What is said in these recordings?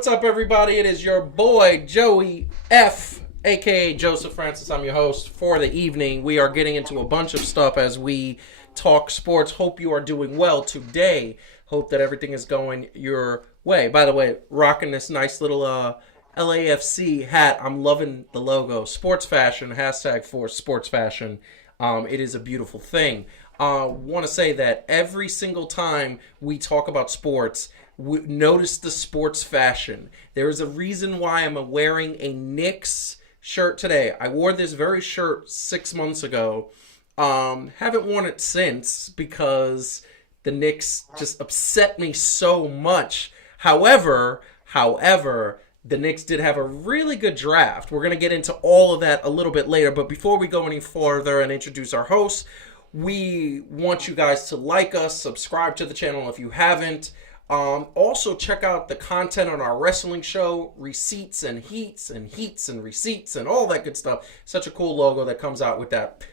What's up, everybody? It is your boy, Joey F., a.k.a. Joseph Francis. I'm your host for the evening. We are getting into a bunch of stuff as we talk sports. Hope you are doing well today. Hope that everything is going your way. By the way, rocking this nice little LAFC hat. I'm loving the logo. Sports fashion, hashtag for sports fashion. It is a beautiful thing. Want to say that every single time we talk about sports, notice the sports fashion. There is a reason why I'm wearing a Knicks shirt today. I wore this very shirt 6 months ago. Haven't worn it since because the Knicks just upset me so much. However, the Knicks did have a really good draft. We're going to get into all of that a little bit later. But before we go any further and introduce our hosts, we want you guys to like us, subscribe to the channel if you haven't. Also, check out the content on our wrestling show, Receipts and Heats and Heats and Receipts and all that good stuff. Such a cool logo that comes out with that.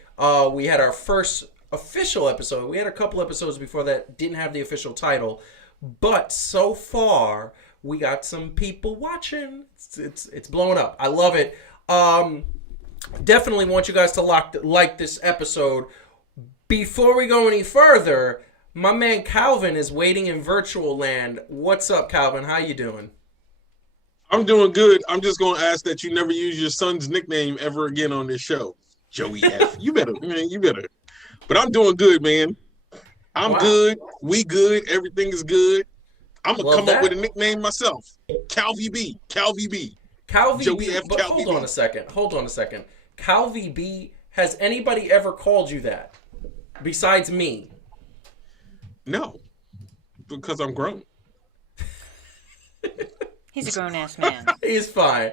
We had our first official episode. We had a couple episodes before that didn't have the official title. But so far, we got some people watching. It's blowing up. I love it. Definitely want you guys to like this episode. Before we go any further, my man Calvin is waiting in virtual land. What's up, Calvin? How you doing? I'm doing good. I'm just going to ask that you never use your son's nickname ever again on this show. Joey F. You better, man. You better. But I'm doing good, man. I'm good. We good. Everything is good. I'm going to come up with a nickname myself. Calvy B. Calvy B. Calvy Joey B. F. But Calvy hold B. on a second. Calvy B. Has anybody ever called you that? Besides me? No. Because I'm grown. He's a grown-ass man. He's fine.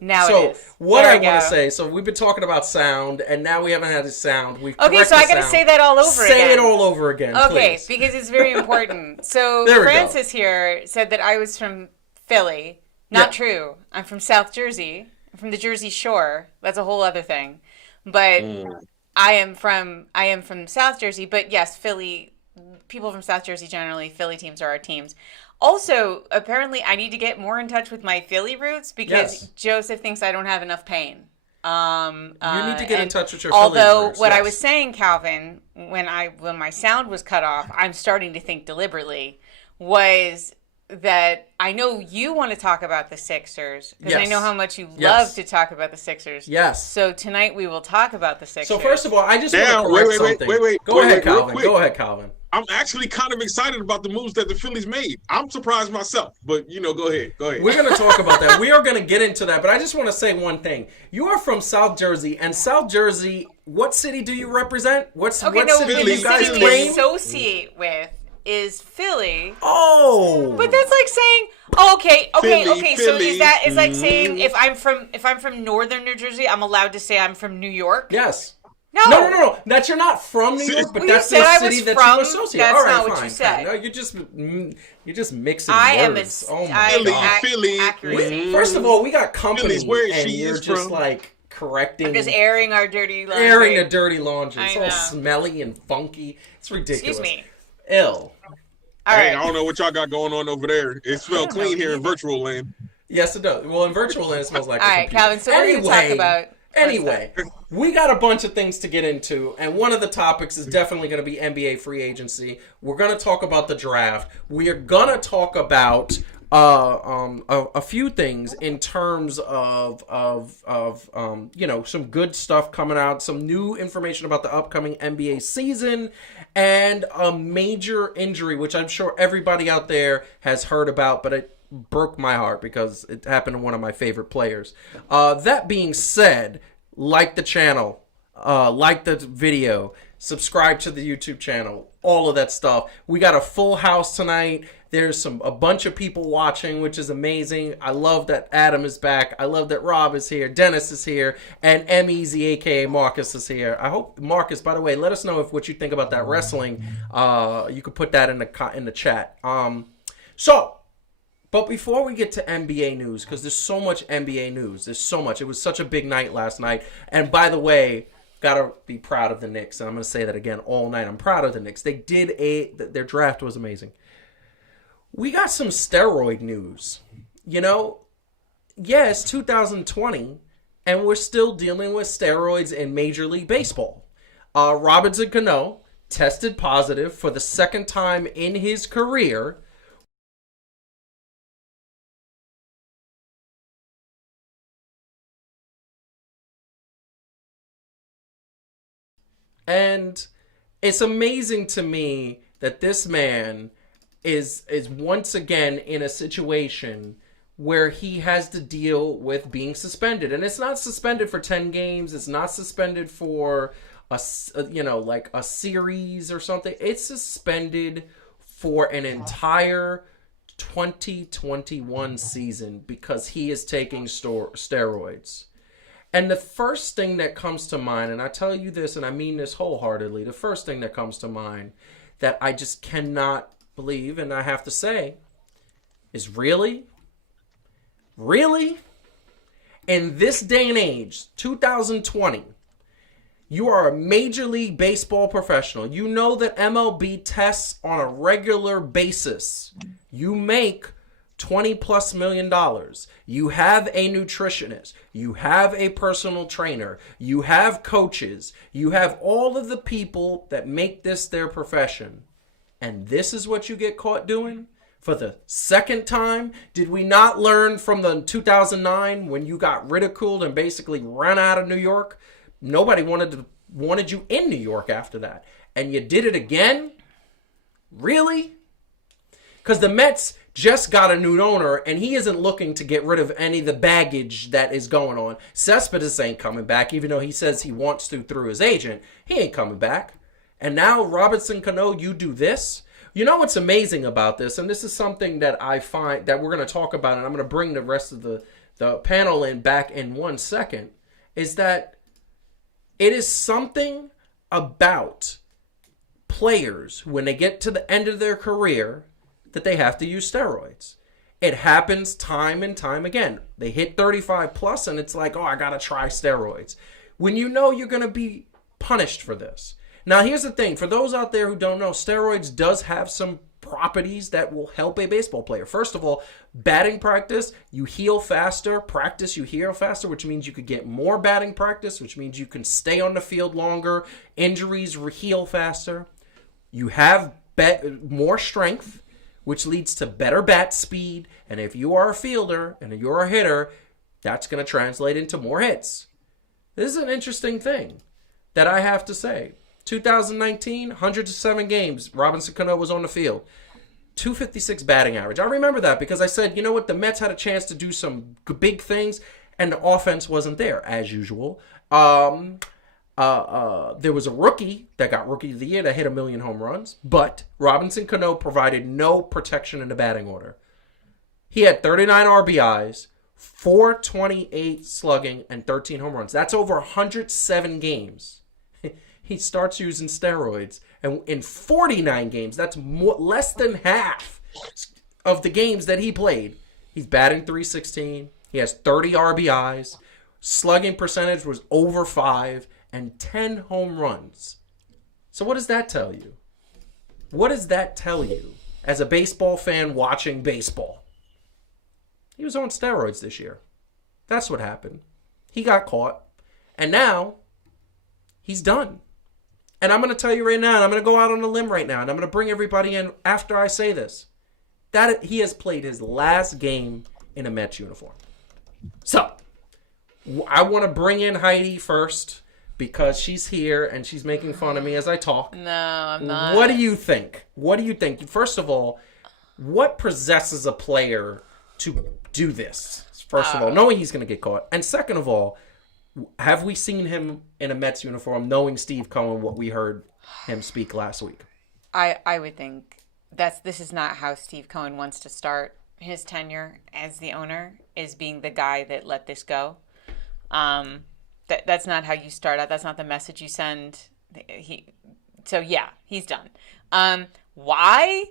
Now so it is. what There I we want go. to say, so we've been talking about sound, and now we haven't had a sound. We've Okay, so I got to say that all over again. Say it all over again, Okay, please. because it's very important. So There we go. Francis here said that I was from Philly. Not true. I'm from South Jersey. I'm from the Jersey Shore. That's a whole other thing. But I am from South Jersey. But yes, Philly. People from South Jersey generally, Philly teams are our teams. Also, apparently, I need to get more in touch with my Philly roots because Joseph thinks I don't have enough pain. You need to get in touch with your Philly although roots. What I was saying, Calvin, when my sound was cut off, I'm starting to think deliberately, was that I know you want to talk about the Sixers because I know how much you love to talk about the Sixers. Yes. So tonight we will talk about the Sixers. So first of all, I just want to correct something. Go ahead, Calvin. Go ahead, Calvin. I'm actually kind of excited about the moves that the Phillies made. I'm surprised myself, but go ahead. We're going to talk about that. We are going to get into that, but I just want to say one thing. You are from South Jersey, and South Jersey, what city do you represent? What city do you guys we claim? associate with is Philly. Oh, but that's like saying, okay. Philly. So is like saying if I'm from northern New Jersey, I'm allowed to say I'm from New York? Yes. No. That you're not from New York, but Well, that's you said the I city was that from- you associate. that's All right, not what fine, you said. fine. No, you're just mixing I words. am Oh my god. Philly. accuracy. First of all, we got company, Philly's where and she you're is just from. like correcting, I'm just airing our dirty laundry. airing the dirty laundry. It's I all know. smelly and funky. It's ridiculous. Excuse me. Ill. All Hey, right. I don't know what y'all got going on over there. It smells clean here in virtual land. Yes, it does. Well, in virtual land, it smells like All a right, computer. Calvin. So we're going to talk about. Anyway, we got a bunch of things to get into, and one of the topics is definitely going to be NBA free agency. We're going to talk about the draft. We are going to talk about a few things in terms of some good stuff coming out, some new information about the upcoming NBA season, and a major injury, which I'm sure everybody out there has heard about, but it broke my heart because it happened to one of my favorite players. That being said, like the channel, like the video, subscribe to the YouTube channel, all of that stuff. We got a full house tonight. There's a bunch of people watching, which is amazing. I love that Adam is back. I love that Rob is here, Dennis is here, and M-Easy, aka Marcus, is here. I hope, Marcus, by the way, let us know what you think about that wrestling. You could put that in the chat. But before we get to NBA news, because there's so much NBA news, there's so much. It was such a big night last night. And by the way, gotta be proud of the Knicks. And I'm gonna say that again all night. I'm proud of the Knicks. They their draft was amazing. We got some steroid news. It's 2020, and we're still dealing with steroids in Major League Baseball. Robinson Cano tested positive for the second time in his career. And it's amazing to me that this man is once again in a situation where he has to deal with being suspended. And it's not suspended for 10 games. It's not suspended for a series or something. It's suspended for an entire 2021 season because he is taking steroids. And the first thing that comes to mind, and I tell you this, and I mean this wholeheartedly, the first thing that comes to mind that I just cannot believe, and I have to say, is really? Really? In this day and age, 2020, you are a Major League Baseball professional. You know that MLB tests on a regular basis. You make $20+ million. You have a nutritionist. You have a personal trainer. You have coaches. You have all of the people that make this their profession. And this is what you get caught doing? For the second time? Did we not learn from the 2009 when you got ridiculed and basically ran out of New York? Nobody wanted you in New York after that. And you did it again? Really? Because the Mets just got a new owner, and he isn't looking to get rid of any of the baggage that is going on. Cespedes ain't coming back, even though he says he wants to through his agent. He ain't coming back. And now, Robinson Cano, you do this? You know what's amazing about this, and this is something that I find that we're going to talk about, and I'm going to bring the rest of the panel back in 1 second, is that it is something about players when they get to the end of their career that they have to use steroids. It happens time and time again. They hit 35 plus and it's like, oh, I got to try steroids. When you know you're going to be punished for this. Now, here's the thing. For those out there who don't know, steroids does have some properties that will help a baseball player. First of all, batting practice, you heal faster. Practice, you heal faster, which means you could get more batting practice, which means you can stay on the field longer. Injuries heal faster. You have more strength, which leads to better bat speed. And if you are a fielder and you're a hitter, that's going to translate into more hits. This is an interesting thing that I have to say. 2019, 107 games. Robinson Cano was on the field. 256 batting average. I remember that because I said, you know what? The Mets had a chance to do some big things, and the offense wasn't there, as usual. There was a rookie that got Rookie of the Year that hit 1 million home runs, but Robinson Cano provided no protection in the batting order. He had 39 RBIs, 428 slugging, and 13 home runs. That's over 107 games. He starts using steroids, and in 49 games, that's less than half of the games that he played. He's batting .316. He has 30 RBIs. Slugging percentage was over 5, and 10 home runs. So what does that tell you? What does that tell you as a baseball fan watching baseball? He was on steroids this year. That's what happened. He got caught. And now he's done. And I'm going to tell you right now, and I'm going to go out on a limb right now, and I'm going to bring everybody in after I say this, that he has played his last game in a Mets uniform. So, I want to bring in Heidi first because she's here and she's making fun of me as I talk. No, I'm not. What do you think? What do you think? First of all, what possesses a player to do this? First of all, knowing he's going to get caught. And second of all, have we seen him in a Mets uniform knowing Steve Cohen, what we heard him speak last week? I would think this is not how Steve Cohen wants to start his tenure as the owner, is being the guy that let this go. That's not how you start out. That's not the message you send. He's done. Why?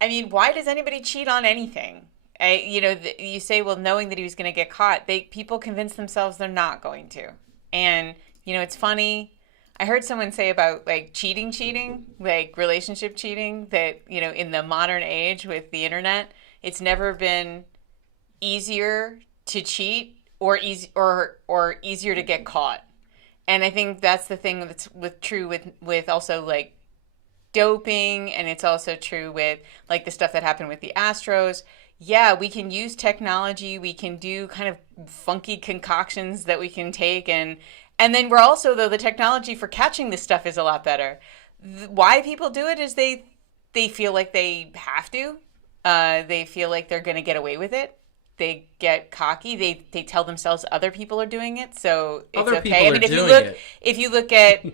I mean, why does anybody cheat on anything? You say, well, knowing that he was going to get caught, people convince themselves they're not going to. And, it's funny. I heard someone say about like cheating, like relationship cheating, that, in the modern age with the internet, it's never been easier to cheat or easier to get caught. And I think that's the thing that's true with also like doping, and it's also true with like the stuff that happened with the Astros. Yeah, we can use technology. We can do kind of funky concoctions that we can take. And then we're also, though, the technology for catching this stuff is a lot better. Why people do it is they feel like they have to. They feel like they're going to get away with it. They get cocky. They tell themselves other people are doing it, so it's other okay. I mean, if you look at,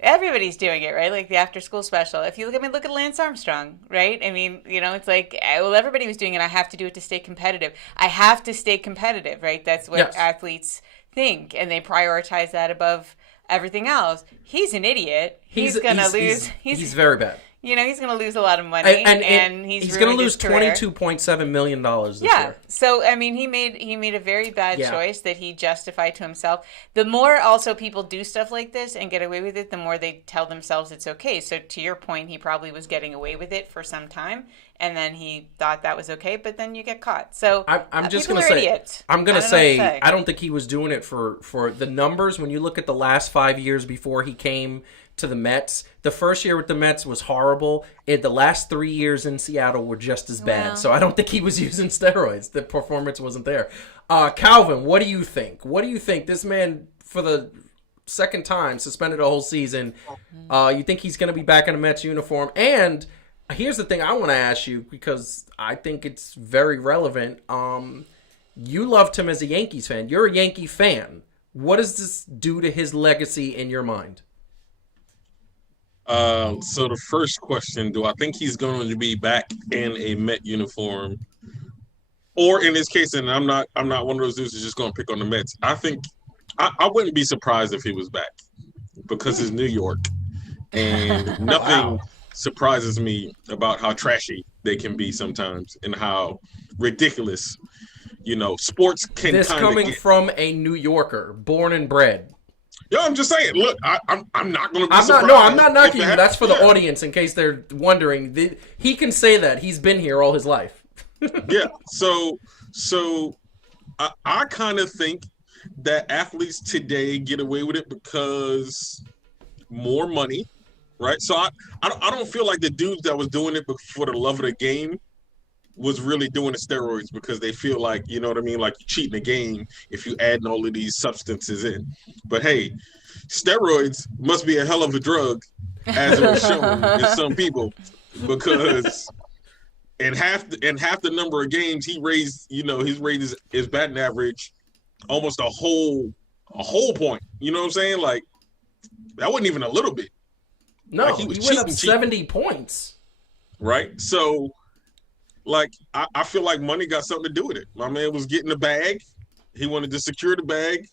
everybody's doing it, right? Like the after school special. If you look at Lance Armstrong, right? I mean, it's like, well, everybody was doing it. I have to do it to stay competitive. I have to stay competitive, right? That's what athletes think, and they prioritize that above everything else. He's an idiot. He's gonna lose. He's very bad. He's going to lose a lot of money, and he's going to lose $22.7 million this year. So I mean, he made a very bad choice that he justified to himself. The more also people do stuff like this and get away with it, the more they tell themselves it's okay. So to your point, he probably was getting away with it for some time, and then he thought that was okay, but then you get caught. So I'm just going to say, idiots. I'm going to say, I don't think he was doing it for the numbers. When you look at the last 5 years before he came to the Mets, the first year with the Mets was horrible. The last 3 years in Seattle were just as bad. So I don't think he was using steroids. The performance wasn't there. Calvin, what do you think? What do you think? This man, for the second time, suspended a whole season. You think he's going to be back in a Mets uniform? And here's the thing I want to ask you, because I think it's very relevant. You loved him as a Yankees fan. You're a Yankee fan. What does this do to his legacy in your mind? So the first question, do I think he's going to be back in a Met uniform? Or in this case, and I'm not one of those dudes who's just going to pick on the Mets. I think I wouldn't be surprised if he was back, because it's New York, and nothing surprises me about how trashy they can be sometimes and how ridiculous, sports can. This coming from a New Yorker, born and bred. Yo, I'm just saying. Look, I'm not going to be surprised. I'm not knocking you. That's for the audience, in case they're wondering. He can say that. He's been here all his life. Yeah. So I kind of think that athletes today get away with it because more money, right? So I don't feel like the dudes that was doing it for the love of the game was really doing the steroids because they feel like, you know what I mean, like you're cheating the game if you add all of these substances in. But hey, steroids must be a hell of a drug, as it was shown in some people, because in half the number of games he's raised his batting average almost a whole point. You know what I'm saying? Like, that wasn't even a little bit. No, like he went up 70 points. Right? So, like, I feel like money got something to do with it. My man was getting the bag. He wanted to secure the bag.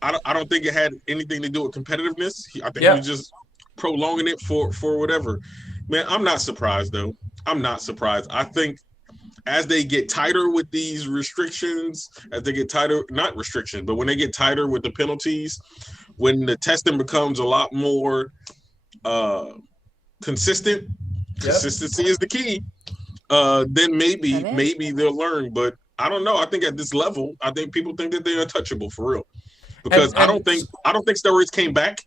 I don't think it had anything to do with competitiveness. I think he was just prolonging it for whatever. Man, I'm not surprised, though. I'm not surprised. I think as they get tighter with these restrictions, as they get tighter, not restrictions, but when they get tighter with the penalties, when the testing becomes a lot more consistent, consistency is the key, then maybe they'll learn. But I don't know. I think at this level, I think people think that they're untouchable for real. Because I don't think steroids came back.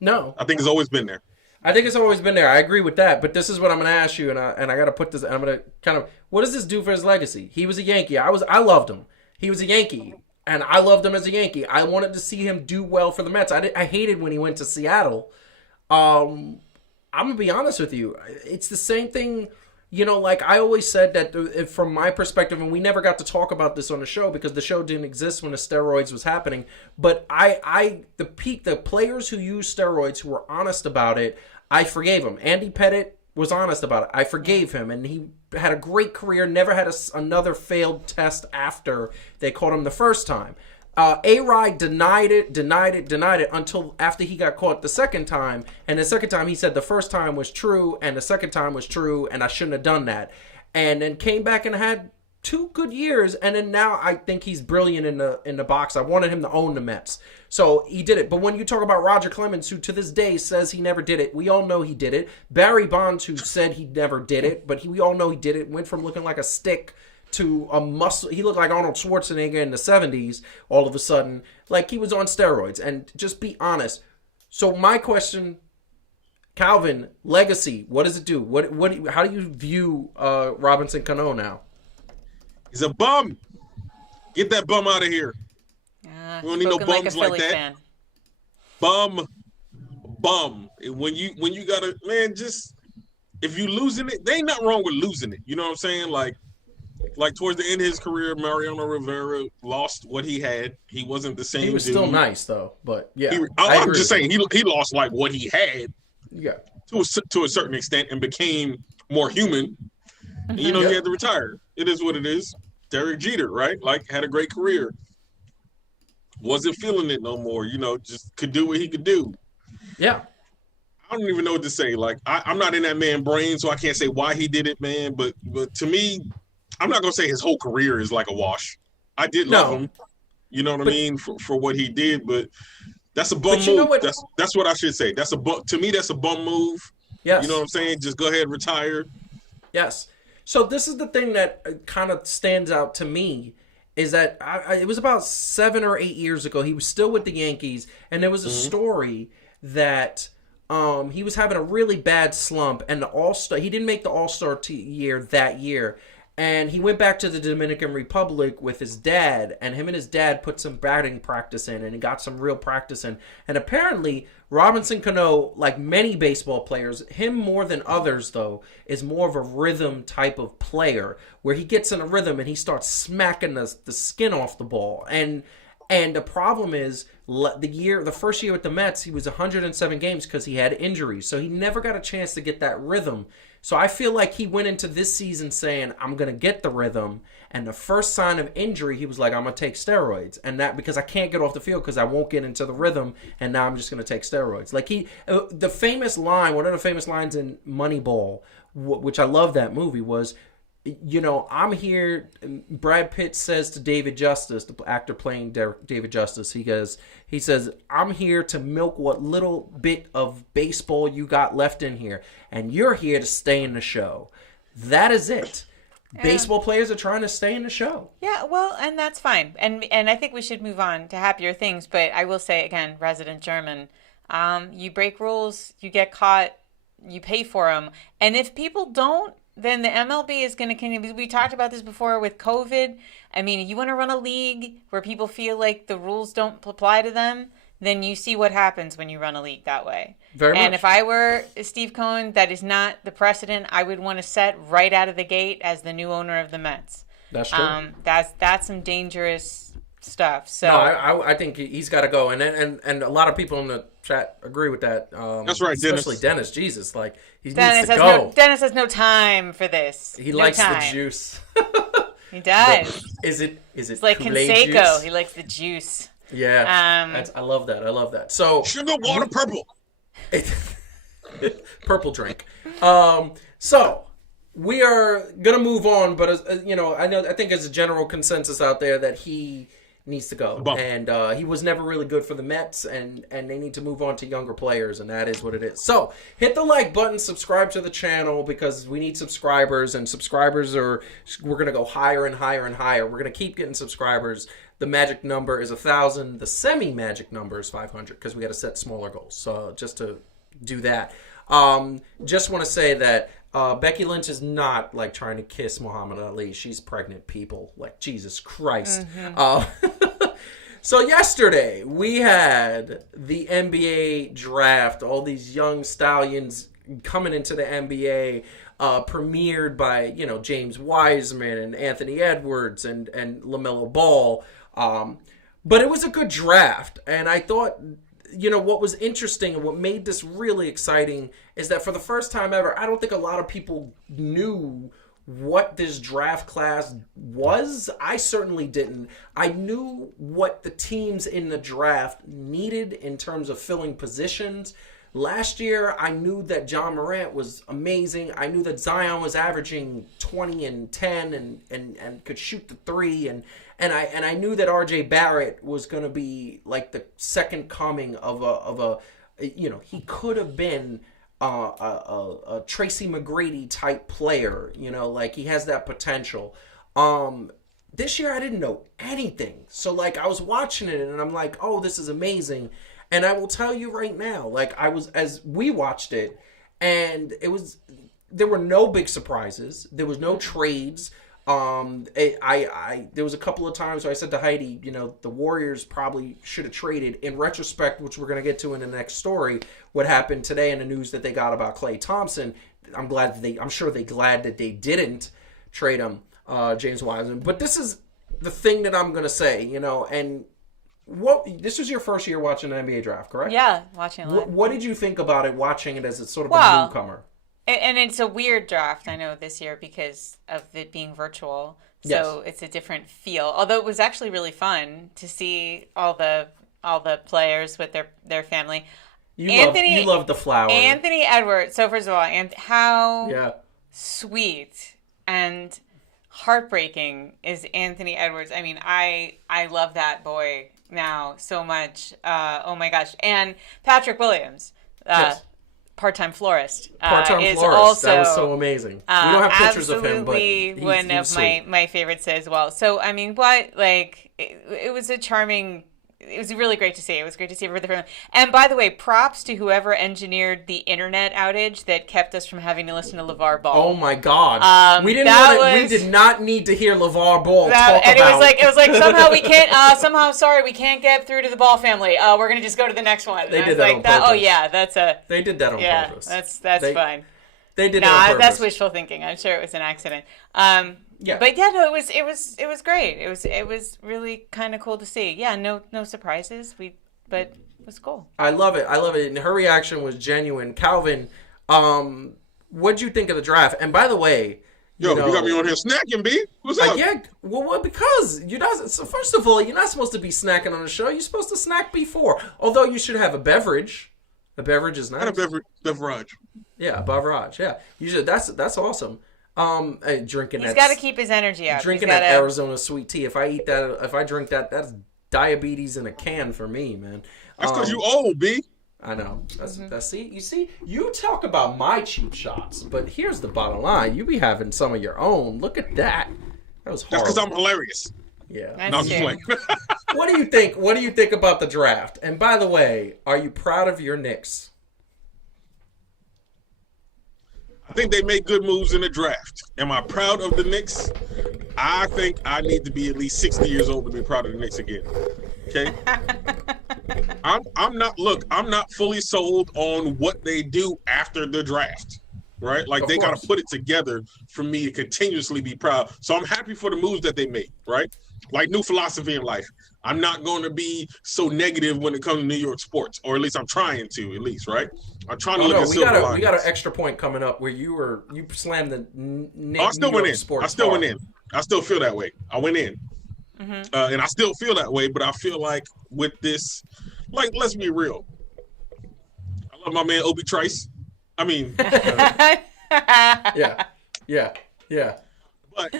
No. I think it's always been there. I think it's always been there. I agree with that. But this is what I'm going to ask you, and I got to put this. I'm going to kind of. What does this do for his legacy? He was a Yankee. I loved him. He was a Yankee, and I loved him as a Yankee. I wanted to see him do well for the Mets. I hated when he went to Seattle. I'm gonna be honest with you. It's the same thing. You know, like I always said that from my perspective, and we never got to talk about this on the show because the show didn't exist when the steroids was happening. But the players who used steroids who were honest about it, I forgave them. Andy Pettitte was honest about it. I forgave him, and he had a great career. Never had another failed test after they caught him the first time. A-Rod denied it until after he got caught the second time. And the second time he said the first time was true and the second time was true and I shouldn't have done that. And then came back and had 2 good years. And then now I think he's brilliant in the box. I wanted him to own the Mets. So he did it. But when you talk about Roger Clemens, who to this day says he never did it, we all know he did it. Barry Bonds, who said he never did it, but we all know he did it. Went from looking like a stick to a muscle. He looked like Arnold Schwarzenegger in the 70s all of a sudden, like he was on steroids. And just be honest. So my question, Calvin, legacy, what does it do? How do you view Robinson Cano now? He's a bum. Get that bum out of here. We don't need no bums like that. Fan. Bum. When you gotta, man, just if you losing it, there ain't nothing wrong with losing it. You know what I'm saying? Like towards the end of his career, Mariano Rivera lost what he had. He wasn't the same. He was still nice though, but yeah. I'm just saying he lost like what he had. Yeah. To a certain extent, and became more human. And, he had to retire. It is what it is. Derek Jeter, right? Like had a great career. Wasn't feeling it no more. Just could do what he could do. Yeah. I don't even know what to say. Like I'm not in that man's brain, so I can't say why he did it, man. But to me, I'm not gonna say his whole career is like a wash. I did love him. You know what I mean for what he did, but that's a bum move. That's what I should say. To me, that's a bum move. Yes. You know what I'm saying? Just go ahead and retire. Yes. So this is the thing that kind of stands out to me is that it was about 7 or 8 years ago. He was still with the Yankees, and there was a story that he was having a really bad slump, and he didn't make the All-Star year that year. And he went back to the Dominican Republic with his dad, and him and his dad put some batting practice in, and he got some real practice in. And apparently, Robinson Cano, like many baseball players, him more than others, though, is more of a rhythm type of player, where he gets in a rhythm and he starts smacking the skin off the ball. And the problem is, the first year with the Mets, he was 107 games because he had injuries, so he never got a chance to get that rhythm. So I feel like he went into this season saying, I'm going to get the rhythm. And the first sign of injury, he was like, I'm going to take steroids. And that because I can't get off the field because I won't get into the rhythm. And now I'm just going to take steroids. Like the famous line, one of the famous lines in Moneyball, which I love that movie, was, I'm here. Brad Pitt says to David Justice, the actor playing David Justice, he says, I'm here to milk what little bit of baseball you got left in here. And you're here to stay in the show. That is it. Baseball players are trying to stay in the show. Yeah, well, and that's fine. And I think we should move on to happier things. But I will say, again, resident German, you break rules, you get caught, you pay for them. And if people don't, then the MLB is going to continue. We talked about this before with COVID. I mean, you want to run a league where people feel like the rules don't apply to them, then you see what happens when you run a league that way. Very and much. If I were Steve Cohen, that is not the precedent I would want to set right out of the gate as the new owner of the Mets. That's true. That's some dangerous stuff. So no, I think he's got to go, and a lot of people in the chat agree with that. That's right, especially Dennis. Jesus, like Dennis needs to go. Dennis has no time for this. He likes the juice. He does. Is it? It's like Kool-Aid Canseco. juice? He likes the juice. Yeah. I love that. So sugar, water, purple. Purple drink. So we are gonna move on, but I think there's a general consensus out there that he needs to go. Bummer. And he was never really good for the Mets, and they need to move on to younger players, and that is what it is. So hit the like button, subscribe to the channel, because we need subscribers, and we're going to go higher and higher and higher. We're going to keep getting subscribers. The magic number is 1,000. The semi-magic number is 500, because we got to set smaller goals. So just to do that. Just want to say that Becky Lynch is not like trying to kiss Muhammad Ali. She's pregnant, people. Like, Jesus Christ. So yesterday we had the NBA draft. All these young stallions coming into the NBA, premiered by, James Wiseman and Anthony Edwards and LaMelo Ball. But it was a good draft, and I thought, what was interesting and what made this really exciting is that for the first time ever, I don't think a lot of people knew what this draft class was. I certainly didn't. I knew what the teams in the draft needed in terms of filling positions. Last year, I knew that John Morant was amazing. I knew that Zion was averaging 20 and 10 and could shoot the three. And I knew that RJ Barrett was going to be like the second coming of a he could have been a Tracy McGrady type player. Like, he has that potential. This year I didn't know anything. So like, I was watching it and I'm like, oh, this is amazing. And I will tell you right now, like, as we watched it, and there were no big surprises. There was no trades. There was a couple of times where I said to Heidi, the Warriors probably should have traded. In retrospect, which we're going to get to in the next story, what happened today in the news that they got about Klay Thompson, I'm sure they're glad that they didn't trade him, James Wiseman. But this is the thing that I'm going to say, and this was your first year watching the NBA draft, correct? Yeah, watching it. What did you think about it, watching it as a sort of a newcomer? And it's a weird draft, I know, this year because of it being virtual. So It's a different feel. Although it was actually really fun to see all the players with their family. You love the flower. Anthony Edwards. So first of all, how sweet and heartbreaking is Anthony Edwards. I mean, I love that boy now so much. Oh my gosh. And Patrick Williams. Part-time florist. Part-time florist. Also, that was so amazing. We don't have pictures of him, but he's one of my favorites as well. So, I mean, it was a charming... It was really great to see. It was great to see everything. And by the way, props to whoever engineered the internet outage that kept us from having to listen to LeVar Ball. Oh my God! We did not need to hear LeVar Ball talk and about. It was like somehow we can't. Sorry, we can't get through to the Ball family. We're gonna just go to the next one. They did that on purpose. Oh yeah, They did that on purpose. That's fine. They did it on purpose. That's wishful thinking. I'm sure it was an accident. Yeah. But yeah, no, it was great. It was really kind of cool to see. Yeah, no surprises. But it was cool. I love it. And her reaction was genuine. Calvin, what'd you think of the draft? And by the way, you got me on here snacking, B. What's up? Yeah, well, because you're not. So first of all, you're not supposed to be snacking on the show. You're supposed to snack before. Although you should have a beverage. A beverage is nice. And a beverage. Yeah, a beverage. Yeah, you should. That's awesome. Drinking. He's got to keep his energy up. Drinking that Arizona sweet tea. If I drink that, that's diabetes in a can for me, man. That's because you old, B. I know. That's you talk about my cheap shots, but here's the bottom line: you be having some of your own. Look at that. That was horrible. That's because I'm hilarious. Yeah. That's true. What do you think? What do you think about the draft? And by the way, are you proud of your Knicks? I think they made good moves in the draft. Am I proud of the Knicks? I think I need to be at least 60 years old to be proud of the Knicks again. Okay? I'm not fully sold on what they do after the draft. Right? Like, they got to put it together for me to continuously be proud. So I'm happy for the moves that they made, right? Like, new philosophy in life. I'm not going to be so negative when it comes to New York sports, or at least I'm trying to, at least, right? I'm trying to look at silver linings. We got an extra point coming up where you slammed the New I still went in. sports. I still went in. I still feel that way. I went in. Mm-hmm. And I still feel that way, but I feel like with this, like, let's be real. I love my man Obi Trice. I mean, yeah. But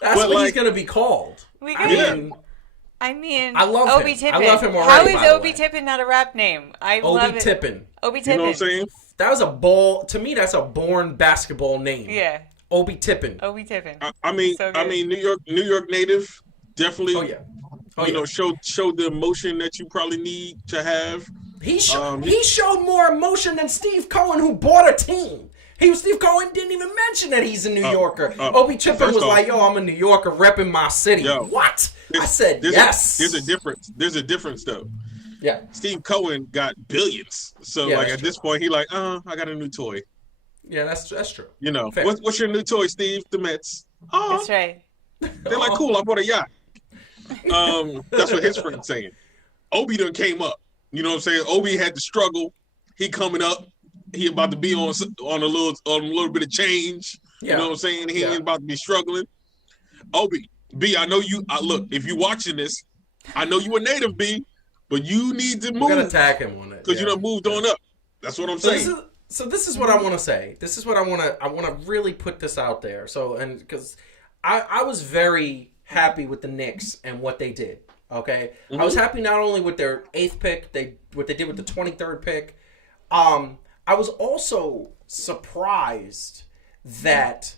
that's what he's gonna be called. I mean, I love Obi him. Tippin. I love him already. How is by the Obi way. Tippin not a rap name? I love Obi it. Tippin. Obi You Tippin. know what I'm saying? That was a ball. To me, that's a born basketball name. Yeah. Obi Tippin. Obi Tippin. I mean, So good. New York native, definitely. Oh yeah. Oh you yeah. know, showed the emotion that you probably need to have. He showed more emotion than Steve Cohen, who bought a team. Steve Cohen didn't even mention that he's a New Yorker. Obi Tippin was like, "Yo, I'm a New Yorker, repping my city." Yo, what? I said yes. There's a difference. There's a difference though. Yeah. Steve Cohen got billions, so Yeah, like at true. this point, he like, I got a new toy. Yeah, that's true. You know, Fair. what's your new toy, Steve? The Mets. Oh, That's right. they're like, cool. I bought a yacht. That's what his friend's saying. Obi done came up. You know what I'm saying? Obi had to struggle. He coming up. He about to be on a little bit of change. Yeah. You know what I'm saying? He ain't about to be struggling. Obi, B, I know you. Look, if you watching this, I know you a native, B, but you need to move. We're gonna tag him on it because you done moved on up. That's what I'm saying. So this is what I want to say. This is what I want to really put this out there. So, and because I was very happy with the Knicks and what they did. Okay, I was happy not only with their 8th pick, what they did with the 23rd pick. I was also surprised that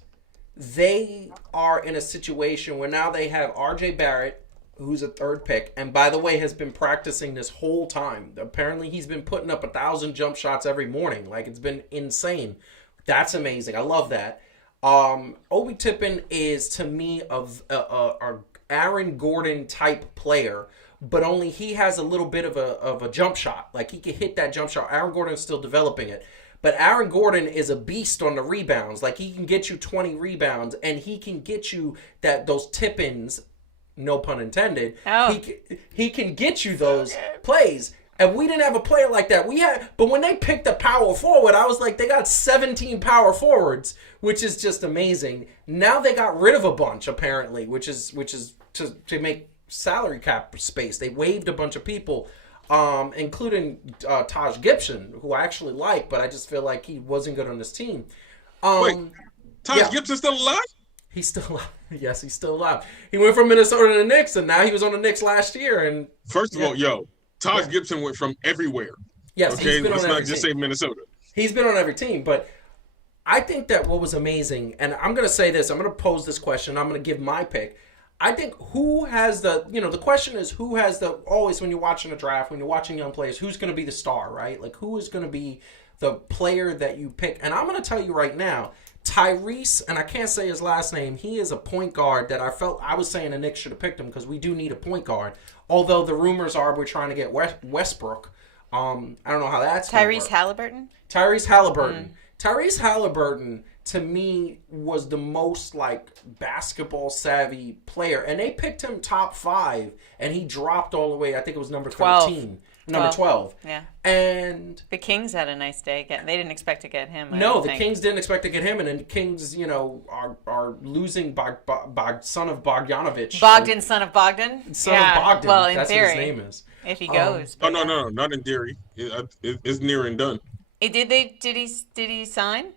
they are in a situation where now they have R.J. Barrett, who's a 3rd pick, and by the way, has been practicing this whole time. Apparently, he's been putting up 1,000 jump shots every morning. Like, it's been insane. That's amazing. I love that. Obi Tippin is, to me, a Aaron Gordon type player, but only he has a little bit of a jump shot. Like, he can hit that jump shot. Aaron Gordon is still developing it. But Aaron Gordon is a beast on the rebounds. Like, he can get you 20 rebounds, and he can get you those tip-ins, no pun intended. Oh. He can get you those plays. And we didn't have a player like that. But when they picked a power forward, I was like, they got 17 power forwards, which is just amazing. Now they got rid of a bunch, apparently, which is to make salary cap space. They waived a bunch of people, including Taj Gibson, who I actually like, but I just feel like he wasn't good on this team. Wait, Taj Gibson still alive? He's still alive. Yes, he's still alive. He went from Minnesota to the Knicks, and now he was on the Knicks last year. And first of all, Taj Gibson went from everywhere. Yes, okay, he's been let's on not every just team. say Minnesota. He's been on every team, but I think that what was amazing, and I'm going to say this, I'm going to pose this question, I'm going to give my pick. I think who has the question is who has always when you're watching a draft, when you're watching young players, who's going to be the star, right? Like, who is going to be the player that you pick? And I'm going to tell you right now, Tyrese, and I can't say his last name, he is a point guard that I was saying the Knicks should have picked him because we do need a point guard. Although the rumors are we're trying to get Westbrook. I don't know how that's Tyrese Halliburton? Tyrese Halliburton. Tyrese Halliburton, to me, was the most, like, basketball-savvy player. And they picked him top 5, and he dropped all the way, I think it was number 13. Number 12. Yeah. And the Kings had a nice day. They didn't expect to get him. The Kings didn't expect to get him, and then the Kings, are losing son of Bogdanovich. Bogdan, son of Bogdan? Son of Bogdan. Well, in that's theory, what his name is. if he goes. No, not in theory. It's near and done. Did he sign?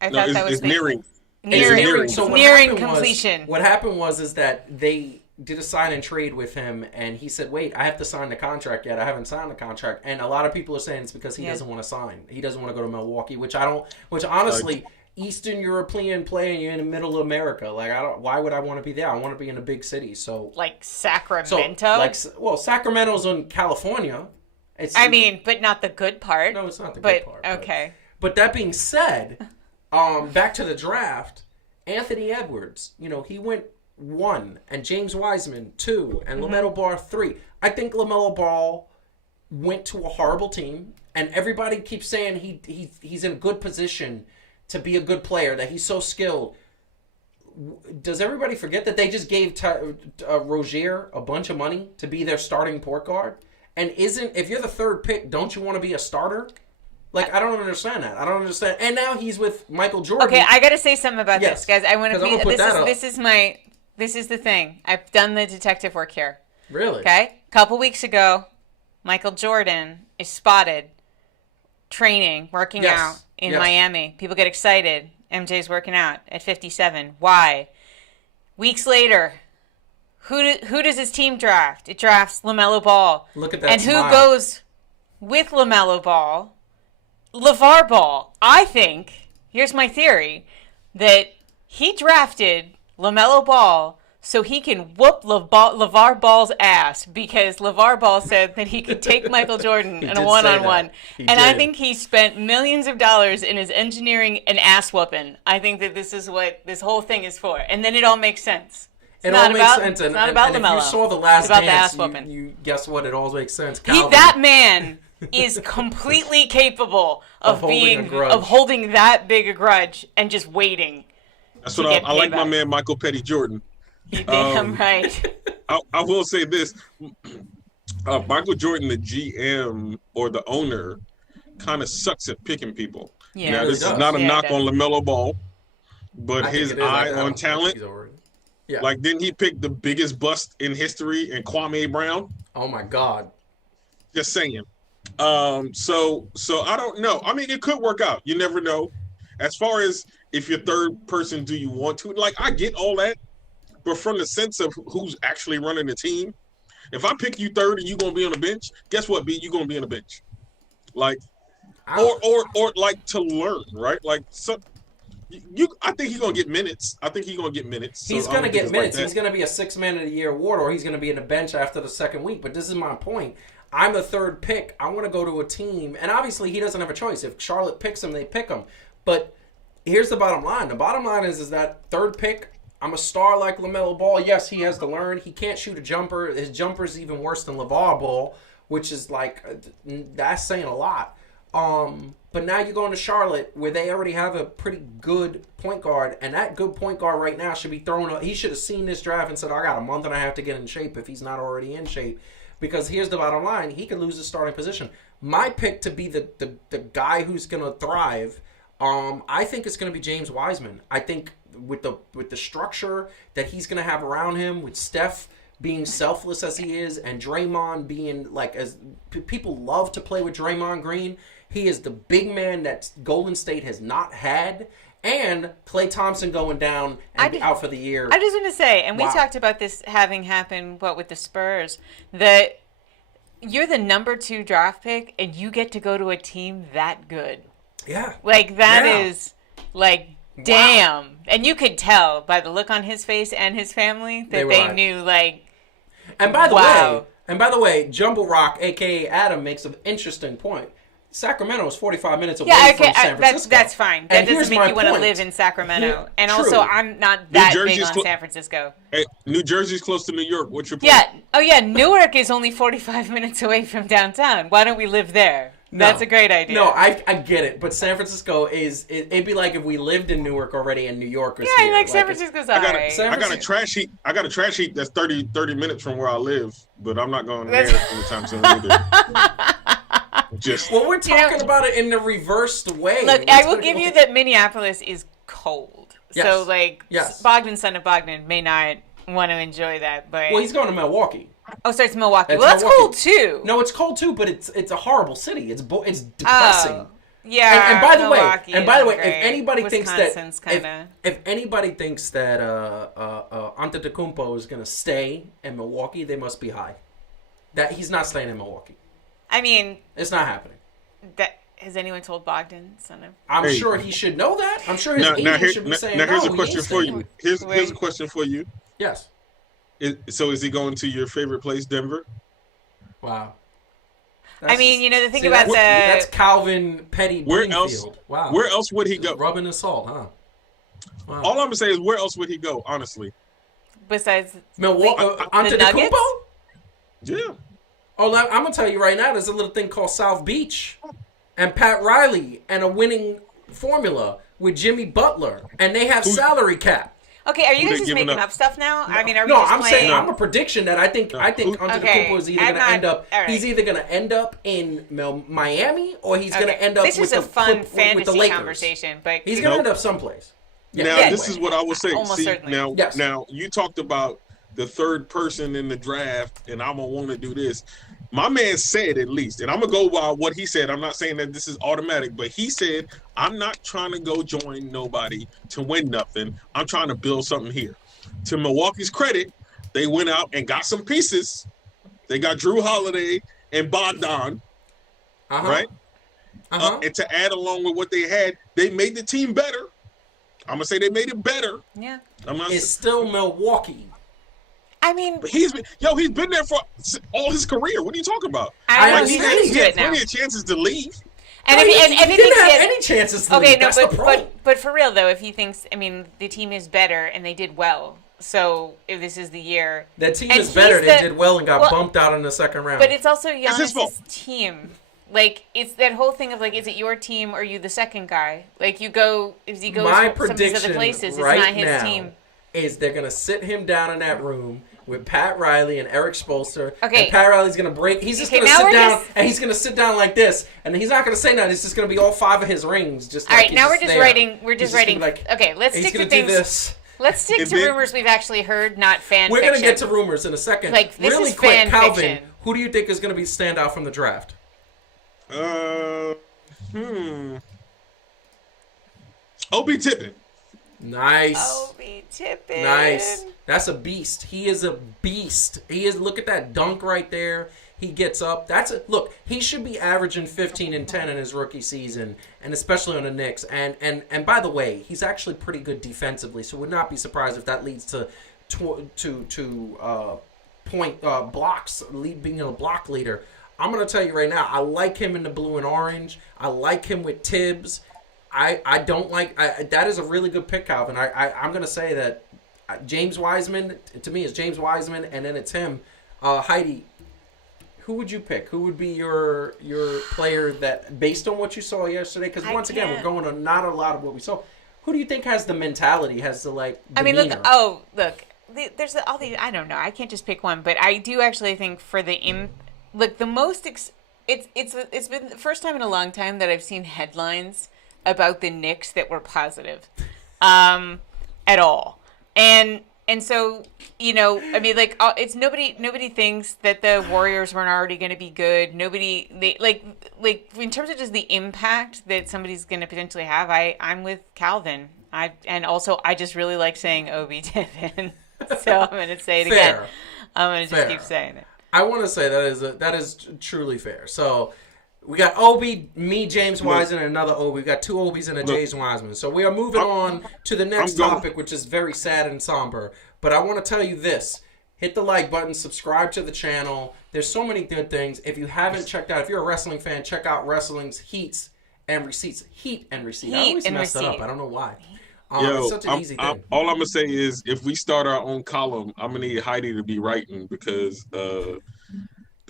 I No, thought that was it's nearing. Nearing. So nearing completion. What happened was that they did a sign and trade with him, and he said, wait, I have to sign the contract yet. I haven't signed the contract. And a lot of people are saying it's because he doesn't want to sign. He doesn't want to go to Milwaukee, which honestly, Eastern European player, you're in the middle of America. Like, why would I want to be there? I want to be in a big city. So, like Sacramento? Sacramento's in California. But not the good part. No, it's not the good part. Okay. But that being said, back to the draft, Anthony Edwards, he went 1, and James Wiseman 2, and LaMelo Ball 3. I think LaMelo Ball went to a horrible team, and everybody keeps saying he's in a good position to be a good player, that he's so skilled. Does everybody forget that they just gave Rozier a bunch of money to be their starting point guard? And if you're the 3rd pick, don't you want to be a starter? Like, I don't understand that. I don't understand. And now he's with Michael Jordan. Okay, I got to say something about this, guys. I want to be. This is the thing. I've done the detective work here. Really? Okay. A couple weeks ago, Michael Jordan is spotted training, working out in Miami. People get excited. MJ's working out at 57. Why? Weeks later, who does his team draft? It drafts LaMelo Ball. Look at that And smile. who goes with LaMelo Ball? LeVar Ball. I think, here's my theory, that he drafted LaMelo Ball so he can whoop LeVar Ball's ass because LeVar Ball said that he could take Michael Jordan in a one-on-one. And I think he spent millions of dollars in his engineering and ass whooping. I think that this is what this whole thing is for. And then it all makes sense. It all makes sense. It's not about and LaMelo. if you saw The Last It's about the Dance, ass whooping. you guess what? It all makes sense. That man is completely capable of holding that big a grudge and just waiting. That's what I like my man Michael Petty Jordan. You damn right. I will say this. Michael Jordan, the GM or the owner, kind of sucks at picking people. Yeah, now, this is not a knock on LaMelo Ball, but his eye on talent. Yeah. Like, didn't he pick the biggest bust in history in Kwame Brown? Oh, my God. Just saying. So I don't know. I mean, it could work out. You never know. As far as if you're third person, do you want to? Like, I get all that. But from the sense of who's actually running the team, if I pick you third and you're going to be on the bench, guess what, B? You're going to be on the bench. Like, or like to learn, right? Like, so I think he's going to get minutes. He's going to get minutes. He's going to be a 6 Man of the Year award, or he's going to be in the bench after the second week. But this is my point. I'm the third pick. I want to go to a team. And obviously, he doesn't have a choice. If Charlotte picks him, they pick him. But here's the bottom line. The bottom line is that third pick, I'm a star like LaMelo Ball. Yes, he has to learn. He can't shoot a jumper. His jumper is even worse than LeVar Ball, which is like, that's saying a lot. But now you're going to Charlotte where they already have a pretty good point guard, and that good point guard right now should be thrown. He should have seen this draft and said, I got a month and a half to get in shape if he's not already in shape. Because here's the bottom line. He could lose his starting position. My pick to be the guy who's going to thrive, I think it's going to be James Wiseman. I think with the structure that he's going to have around him, with Steph being selfless as he is, and Draymond being like, as people love to play with Draymond Green, he is the big man that Golden State has not had, and Klay Thompson going down and out for the year. I just want to say, and we talked about this having happened, with the Spurs, that you're the number 2 draft pick, and you get to go to a team that good. Yeah. Like, that is, like, damn. Wow. And you could tell by the look on his face and his family that they knew, like, and by the way, Jumble Rock, a.k.a. Adam, makes an interesting point. Sacramento is 45 minutes away from San Francisco. That's fine. That doesn't make you want to live in Sacramento. And also, I'm not that big on San Francisco. Hey, New Jersey's close to New York. What's your point? Yeah. Oh, yeah. Newark is only 45 minutes away from downtown. Why don't we live there? No, that's a great idea. No, I get it. But San Francisco it'd be like if we lived in Newark already and New York was here. Yeah, like San Francisco's all right. I got a trash heap. I got a trash heap that's 30 minutes from where I live, but I'm not going there anytime soon either. Well, we're talking about it in the reversed way. Look, I will give you that Minneapolis is cold. Yes. So, like, Bogdan, son of Bogdan, may not want to enjoy that. But well, he's going to Milwaukee. Oh, so it's Milwaukee. Well, that's cold too. No, it's cold too, but it's a horrible city. It's depressing. Oh, yeah. And by the way, great. if anybody thinks that if anybody thinks that Antetokounmpo is going to stay in Milwaukee, they must be high. That he's not staying in Milwaukee. I mean, it's not happening. Has anyone told Bogdan, son of? I'm sure he should know that. I'm sure his agent should be saying. Now here's a question for you. Here's a question for you. Yes. So is he going to your favorite place, Denver? Wow. I mean, the thing about that's Calvin Petty. Where else? Wow. Where else would he go? Rubbing the salt, huh? Wow. All I'm gonna say is, where else would he go? Honestly, besides Milwaukee, Antetokounmpo? Yeah. Oh, I'm gonna tell you right now. There's a little thing called South Beach, and Pat Riley, and a winning formula with Jimmy Butler, and they have salary cap. Okay, are you guys just making up stuff now? No. I mean, are we no, just I'm playing? saying I'm a prediction that I think Antetokounmpo is either going to end up. Right. He's either going to end up in Miami or he's going to end up. This is a fun fantasy conversation, but he's going to end up someplace. Now, this is what I will say. Almost certainly. Now you talked about the third person in the draft, and I'm gonna want to do this. My man said, at least, and I'm gonna go by what he said. I'm not saying that this is automatic, but he said, I'm not trying to go join nobody to win nothing. I'm trying to build something here. To Milwaukee's credit, they went out and got some pieces. They got Drew Holiday and Bogdan, right? And to add along with what they had, they made the team better. I'm gonna say they made it better. Yeah. It's still Milwaukee. I mean, but he's been there for all his career. What are you talking about? I know, he had plenty of chances to leave. And he if he didn't have thinks any chances to leave. That's the problem. But for real though, if he thinks, I mean, the team is better and they did well. So if this is the year, that team is better. They did well and got bumped out in the second round. But it's also Giannis' team. Like, it's that whole thing of, like, is it your team or are you the second guy? Like, if he goes some of these other places, it's not his team. Is they're going to sit him down in that room with Pat Riley and Eric Spoelstra. Okay. And Pat Riley's going to break. He's just going to sit down, and he's going to sit down like this. And he's not going to say nothing. It's just going to be all 5 of his rings. Just all like right, now we're just writing. Like, okay, let's stick to things. Do this. Let's stick to rumors we've actually heard, not fan fiction. We're going to get to rumors in a second. Like, this really is quick, fan Calvin, fiction. Who do you think is going to be standout from the draft? Obi Toppin. Nice. Obi Toppin. Nice. That's a beast. He is a beast. He is. Look at that dunk right there. He gets up. Look, he should be averaging 15 and 10 in his rookie season, and especially on the Knicks. And by the way, he's actually pretty good defensively, so would not be surprised if that leads to blocks, being a block leader. I'm going to tell you right now, I like him in the blue and orange. I like him with Tibbs. I don't like... that is a really good pick, Calvin. I'm going to say that James Wiseman, to me, is James Wiseman, and then it's him. Heidi, who would you pick? Who would be your player that, based on what you saw yesterday? Because once again, we're going on not a lot of what we saw. Who do you think has the mentality, has the, like, demeanor? Look. There's all these... I don't know. I can't just pick one, but I do actually think for the... Look, the most... It's been the first time in a long time that I've seen headlines about the Knicks that were positive at all. And so, you know, I mean, like, it's nobody thinks that the Warriors weren't already going to be good. Like in terms of just the impact that somebody's going to potentially have, I'm with Calvin. I just really like saying Obi Toppin. So I'm going to say it again. I'm going to just keep saying it. I want to say that is truly fair. So we got Obi, me, James Wiseman, and another Obi. We got 2 Obis and a James Wiseman. So we are moving on to the next topic, which is very sad and somber. But I want to tell you this. Hit the like button, subscribe to the channel. There's so many good things. If you haven't checked out, if you're a wrestling fan, check out Wrestling's Heat and Receipts. I always mess that up. I don't know why. It's such an easy thing. All I'm going to say is, if we start our own column, I'm going to need Heidi to be writing, because the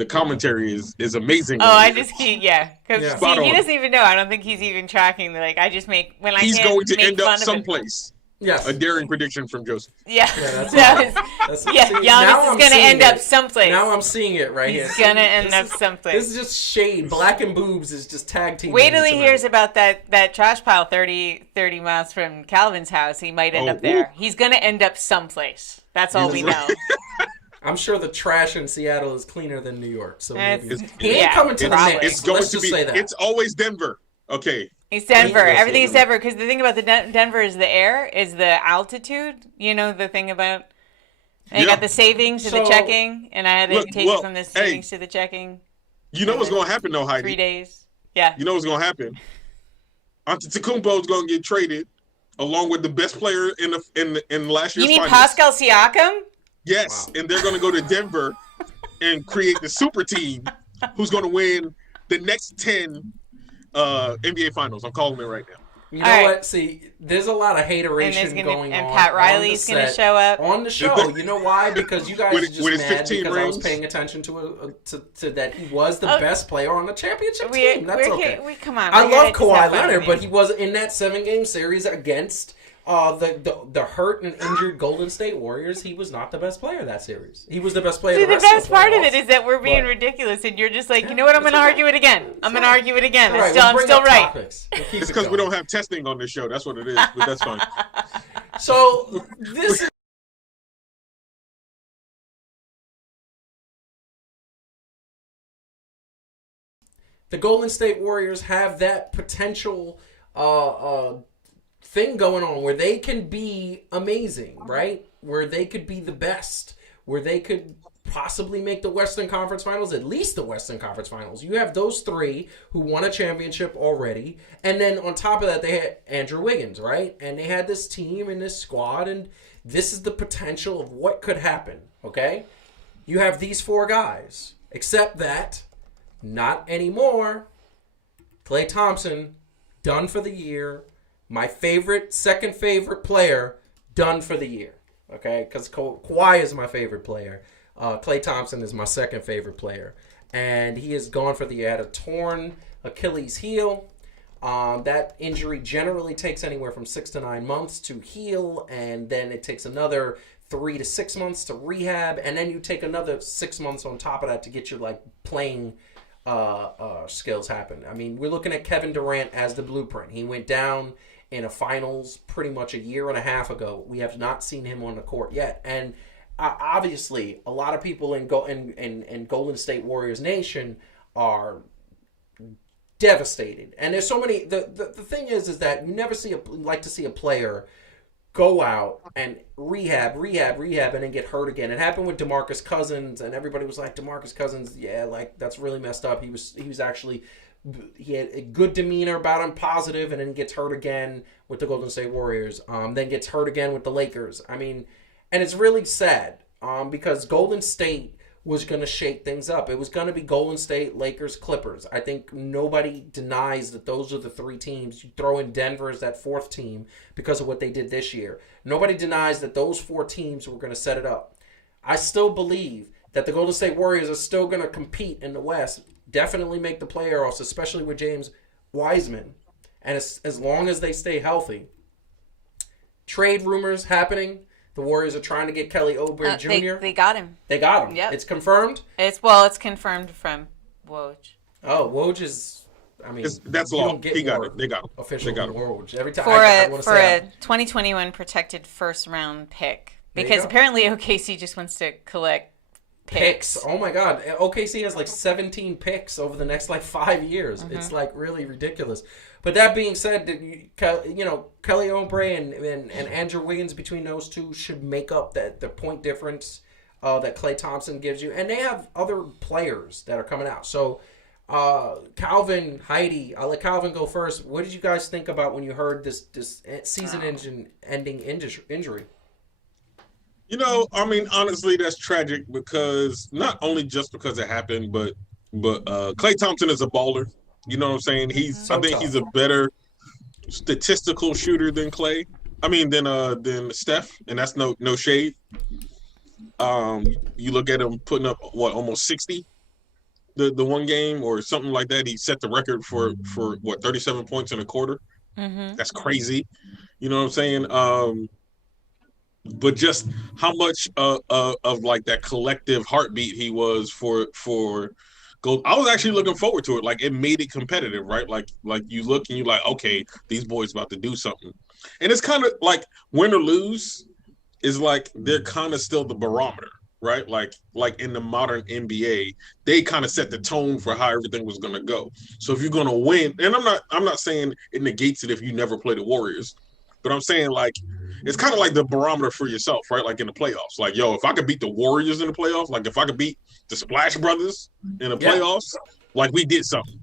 commentary is amazing. Because he doesn't even know. I don't think he's even tracking. I just make, when he's I going to end up someplace. Yes. A daring prediction from Joseph. Yeah. Giannis is going to end up someplace. Now I'm seeing it right here. He's going to end up someplace. This is just shade. Black and Boobs is just tag team. Wait till he hears about that trash pile 30 miles from Calvin's house. He might end up there. He's going to end up someplace. That's all we know. I'm sure the trash in Seattle is cleaner than New York. So maybe he ain't coming to the Knicks. It's going Let's to just be. say that. It's always Denver. Okay. It's Denver. Everything is Denver. Because the thing about the Denver is the air, is the altitude. You know, the thing about... I got the savings to the checking, and I had to take it from the savings to the checking. You know what's going to happen, though, Heidi? 3 days. Yeah. You know what's going to happen? Antetokounmpo is going to get traded along with the best player in last year's finals. You mean Pascal Siakam? Yes, and they're going to go to Denver and create the super team who's going to win the next 10 NBA Finals. I'm calling it right now. You know what? See, there's a lot of hateration going on. And Pat Riley's going to show up. On the show. You know why? Because you guys are just mad because I was paying attention to that he was the best player on the championship team. That's okay. Come on. I love Kawhi Leonard, but he was in that 7-game series against... the hurt and injured Golden State Warriors. He was not the best player of that series. He was the best player. See, the best part of it is that we're being ridiculous, and you're just like, you know what? I'm going to argue it again. I'm going to argue it again. I'm still right. It's because we don't have testing on this show. That's what it is. But that's fine. So this is. The Golden State Warriors have that potential thing going on where they can be amazing, right? Where they could be the best, where they could possibly make the Western Conference Finals, at least the Western Conference Finals. You have those three who won a championship already, and then on top of that, they had Andrew Wiggins, right? And they had this team and this squad, and this is the potential of what could happen, okay? You have these four guys, except that, not anymore. Klay Thompson, done for the year. My second favorite player, done for the year, okay? Because Kawhi is my favorite player. Klay Thompson is my second favorite player. And he is gone for the year. He had a torn Achilles heel. That injury generally takes anywhere from 6 to 9 months to heal. And then it takes another 3 to 6 months to rehab. And then you take another 6 months on top of that to get your playing skills happen. I mean, we're looking at Kevin Durant as the blueprint. He went down in a finals pretty much a year and a half ago. We have not seen him on the court yet. And obviously, a lot of people in Golden State Warriors Nation are devastated, and there's so many. The thing is that you never like to see a player go out and rehab, and then get hurt again. It happened with DeMarcus Cousins, and everybody was like, DeMarcus Cousins, yeah, that's really messed up. He had a good demeanor about him, positive, and then gets hurt again with the Golden State Warriors. Then gets hurt again with the Lakers. I mean. And it's really sad because Golden State was going to shake things up. It was going to be Golden State, Lakers, Clippers. I think nobody denies that those are the three teams. You throw in Denver as that fourth team because of what they did this year. Nobody denies that those four teams were going to set it up. I still believe that the Golden State Warriors are still going to compete in the West, definitely make the playoffs, especially with James Wiseman. And as long as they stay healthy. Trade rumors happening. The Warriors are trying to get Kelly Oubre Jr. They got him. They got him. Yep. It's confirmed? It's confirmed from Woj. Oh, Woj is, that's law. He got it. They got him. Official they got him. Woj. Every time For I want to say a 2021 protected first round pick. Because apparently OKC just wants to collect picks. Oh my God. OKC has 17 picks over the next 5 years. Mm-hmm. It's really ridiculous. But that being said, Kelly Oubre and Andrew Wiggins, between those two, should make up the point difference that Klay Thompson gives you. And they have other players that are coming out. So, Calvin, Heidi, I'll let Calvin go first. What did you guys think about when you heard this season-ending injury? Honestly, that's tragic because not only just because it happened, but Klay Thompson is a baller. You know what I'm saying? I think he's a better statistical shooter than than Steph, and that's no shade. You look at him putting up almost 60 the one game or something like that. He set the record for 37 points in a quarter. Mm-hmm. That's crazy. You know what I'm saying? But just how much of that collective heartbeat he was for Gold. I was actually looking forward to it. It made it competitive, right? Like you look and you're like, okay, these boys about to do something. And it's kind of like win or lose is they're kind of still the barometer, right? Like in the modern NBA, they kind of set the tone for how everything was going to go. So if you're going to win, and I'm not saying it negates it if you never play the Warriors, but I'm saying it's kind of like the barometer for yourself, right? Like in the playoffs. If I could beat the Warriors in the playoffs, if I could beat the Splash Brothers in the playoffs, we did something.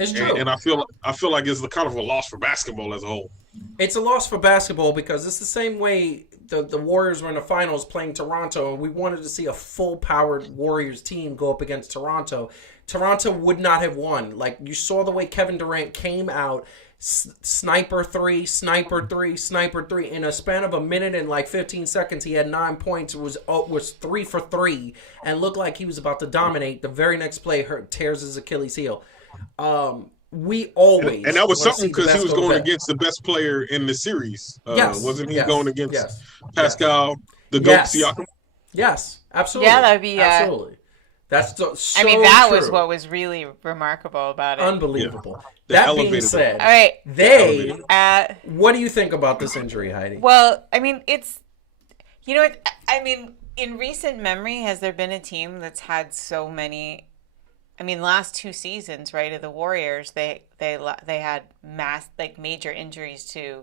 It's true. And I feel like it's kind of a loss for basketball as a whole. It's a loss for basketball because it's the same way the Warriors were in the finals playing Toronto, and we wanted to see a full-powered Warriors team go up against Toronto. Toronto would not have won. You saw the way Kevin Durant came out, sniper three. In a span of a minute and 15 seconds, he had 9 points. Was 3 for 3 and looked like he was about to dominate. The very next play, tears his Achilles heel. We always and that was something because he was going against the best player in the series. Wasn't he going against Pascal, the GOAT Siakam? Yes, absolutely. Yeah, that would be absolutely. That's so that true. was what was really remarkable about it. Unbelievable. Yeah. That being said, all right, what do you think about this injury, Heidi? Well, it's, in recent memory, has there been a team that's had so many? Last 2 seasons, right, of the Warriors, they had major injuries to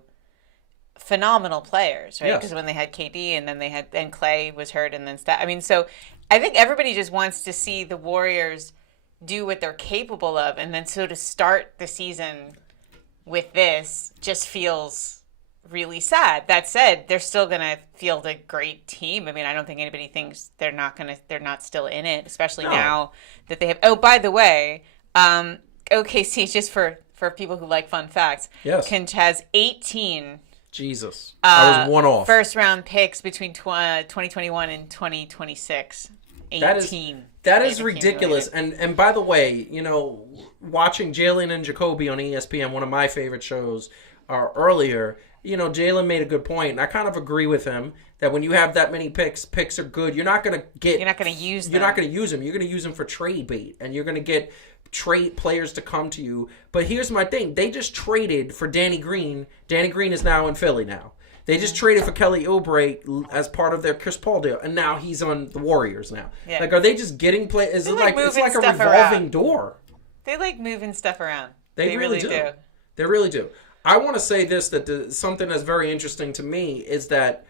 phenomenal players, right? Yes. Because when they had KD and then and Clay was hurt and then I mean, so I think everybody just wants to see the Warriors do what they're capable of, and then so to start the season with this just feels really sad. That said, they're still gonna field a great team. I mean, I don't think anybody thinks they're not still in it, especially now that they have. Oh, by the way, OKC, just for people who like fun facts, yes, has 18. Jesus, I was one off. First round picks between 2021 and 2026. 18. That is ridiculous. And by the way, you know, watching Jalen and Jacoby on ESPN, one of my favorite shows, earlier, you know, Jalen made a good point, and I kind of agree with him that when you have that many picks are good. You're not going to use them. You're not going to use them for trade bait, and you're going to get trade players to come to you. But here's my thing. They just traded for Danny Green. Danny Green is now in Philly now. They just traded for Kelly Oubre as part of their Chris Paul deal, and now he's on the Warriors now. Yeah. Like, are they just getting play? Is it like it's like a revolving door? They like moving stuff around. They really do. They really do. I want to say this, that something that's very interesting to me is that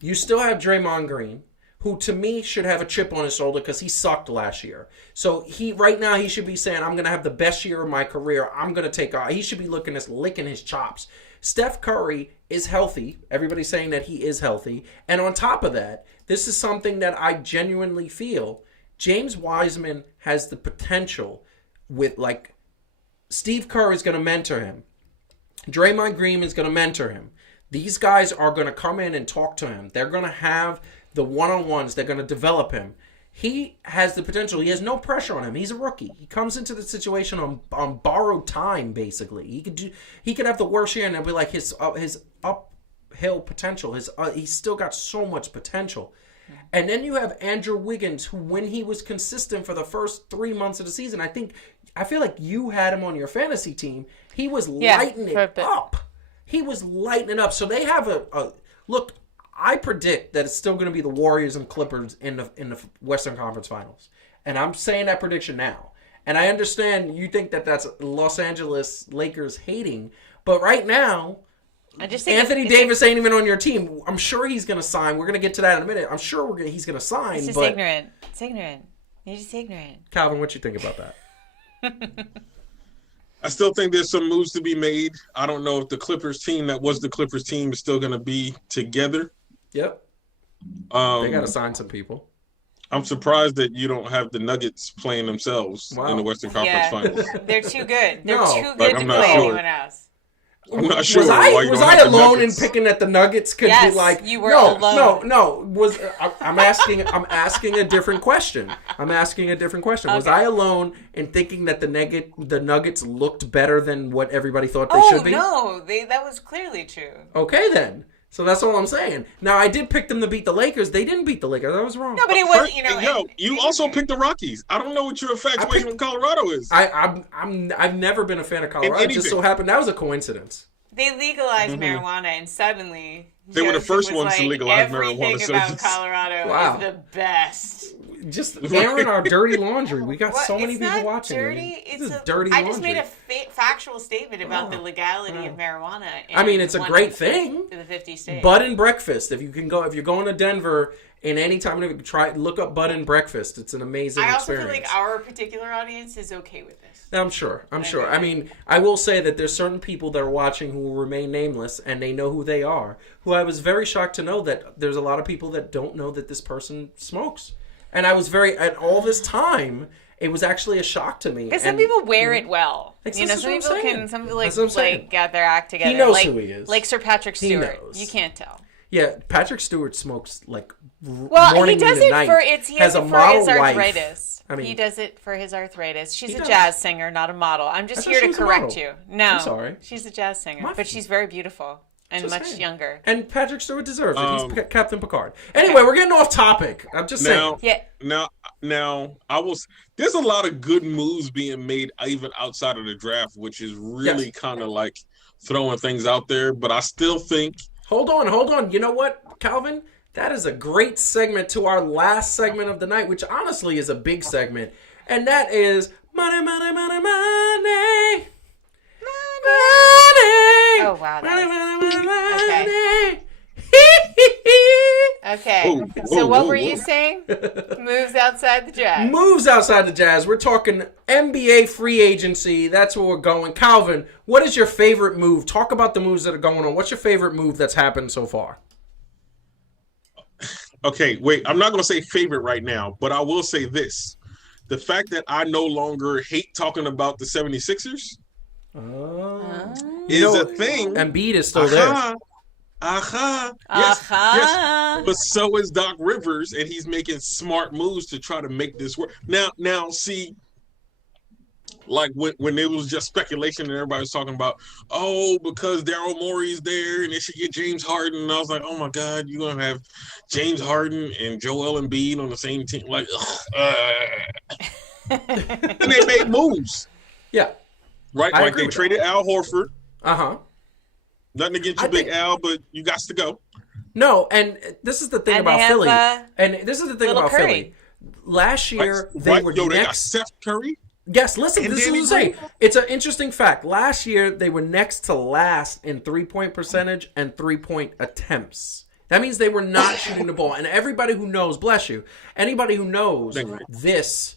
you still have Draymond Green, who to me should have a chip on his shoulder because he sucked last year. So right now he should be saying, I'm going to have the best year of my career. I'm going to take off. He should be licking his chops. Steph Curry is healthy. Everybody's saying that he is healthy. And on top of that, this is something that I genuinely feel. James Wiseman has the potential with, like, Steve Kerr is going to mentor him. Draymond Green is going to mentor him. These guys are going to come in and talk to him. They're going to have the one-on-ones. They're going to develop him. He has the potential. He has no pressure on him. He's a rookie. He comes into the situation on borrowed time, basically. He could have the worst year, and it'll be like his uphill potential. He's still got so much potential. And then you have Andrew Wiggins, who, when he was consistent for the first 3 months of the season, I feel like you had him on your fantasy team. He was lighting it up. He was lighting it up. So they have a look. I predict that it's still going to be the Warriors and Clippers in the Western Conference Finals. And I'm saying that prediction now. And I understand you think that that's Los Angeles Lakers hating. But right now, I just think Anthony Davis ain't even on your team. I'm sure he's going to sign. We're going to get to that in a minute. I'm sure he's going to sign. It's just ignorant. It's ignorant. You're just ignorant. Calvin, what you think about that? I still think there's some moves to be made. I don't know if the Clippers team that was the Clippers team is still going to be together. Yep. They got to sign some people. I'm surprised that you don't have the Nuggets playing themselves in the Western Conference Finals. They're too good. They're too good to play anyone else. I'm not sure. Was I alone in picking that the Nuggets could be like? You were alone. No. I'm asking a different question. Okay. Was I alone in thinking that the Nuggets looked better than what everybody thought they should be? Oh no, that was clearly true. Okay then. So that's all I'm saying. Now, I did pick them to beat the Lakers. They didn't beat the Lakers. I was wrong. No, but it was, you also picked the Rockies. I don't know what your infatuation with Colorado is. I've never been a fan of Colorado. It just so happened that was a coincidence. They legalized marijuana, and suddenly they were the first ones to legalize marijuana. Everything about Colorado is the best. Just airing our dirty laundry. We got so many people watching. Dirty. It's dirty laundry. I just made a factual statement about the legality of marijuana. It's a great thing. In the 50 states. Bud and breakfast. If you're going to Denver in any time, look up Bud and breakfast. It's an amazing experience. I also feel like our particular audience is okay with this. I'm sure. I mean, I will say that there's certain people that are watching who will remain nameless, and they know who they are. Who I was very shocked to know that there's a lot of people that don't know that this person smokes. And I was at all this time, it was actually a shock to me. Because some people wear it well. Some people get their act together. He knows who he is. Like Sir Patrick Stewart. You can't tell. Yeah, Patrick Stewart smokes like morning, he does it night. For he has it for his arthritis. I mean, he does it for his arthritis. She's a jazz singer, not a model. I'm just here to correct you. No, I'm sorry. She's a jazz singer, but she's very beautiful. And much younger. And Patrick Stewart deserves it. He's Captain Picard. Anyway, we're getting off topic. I'm just saying. Now, there's a lot of good moves being made even outside of the draft, which is really kind of like throwing things out there. But I still think. Hold on. You know what, Calvin? That is a great segment to our last segment of the night, which honestly is a big segment. And that is money, money, money, money. Oh, wow. Okay. Okay. Whoa, So whoa, what whoa, were whoa. you saying? Moves outside the Jazz. Moves outside the Jazz. We're talking NBA free agency. That's where we're going. Calvin, what is your favorite move? Talk about the moves that are going on. What's your favorite move that's happened so far? Okay, wait. I'm not going to say favorite right now, but I will say this. The fact that I no longer hate talking about the 76ers is a thing. Embiid is still there. Yes, yes. But so is Doc Rivers, and he's making smart moves to try to make this work. Now, see, like when it was just speculation and everybody was talking about, oh, because Daryl Morey's there and they should get James Harden. And I was like, oh my God, you're gonna have James Harden and Joel Embiid on the same team. Like, and they made moves. Yeah. Right? Like they traded Al Horford. Uh-huh. Nothing against you, Big Al, but you got to go. No, and this is the thing about Philly. And this is the thing about Philly. Last year, they were they got next. Seth Curry. Yes, listen, this is what I'm saying. It's an interesting fact. Last year, they were next to last in three-point percentage and three-point attempts. That means they were not shooting the ball. And everybody who knows, bless you, anybody who knows this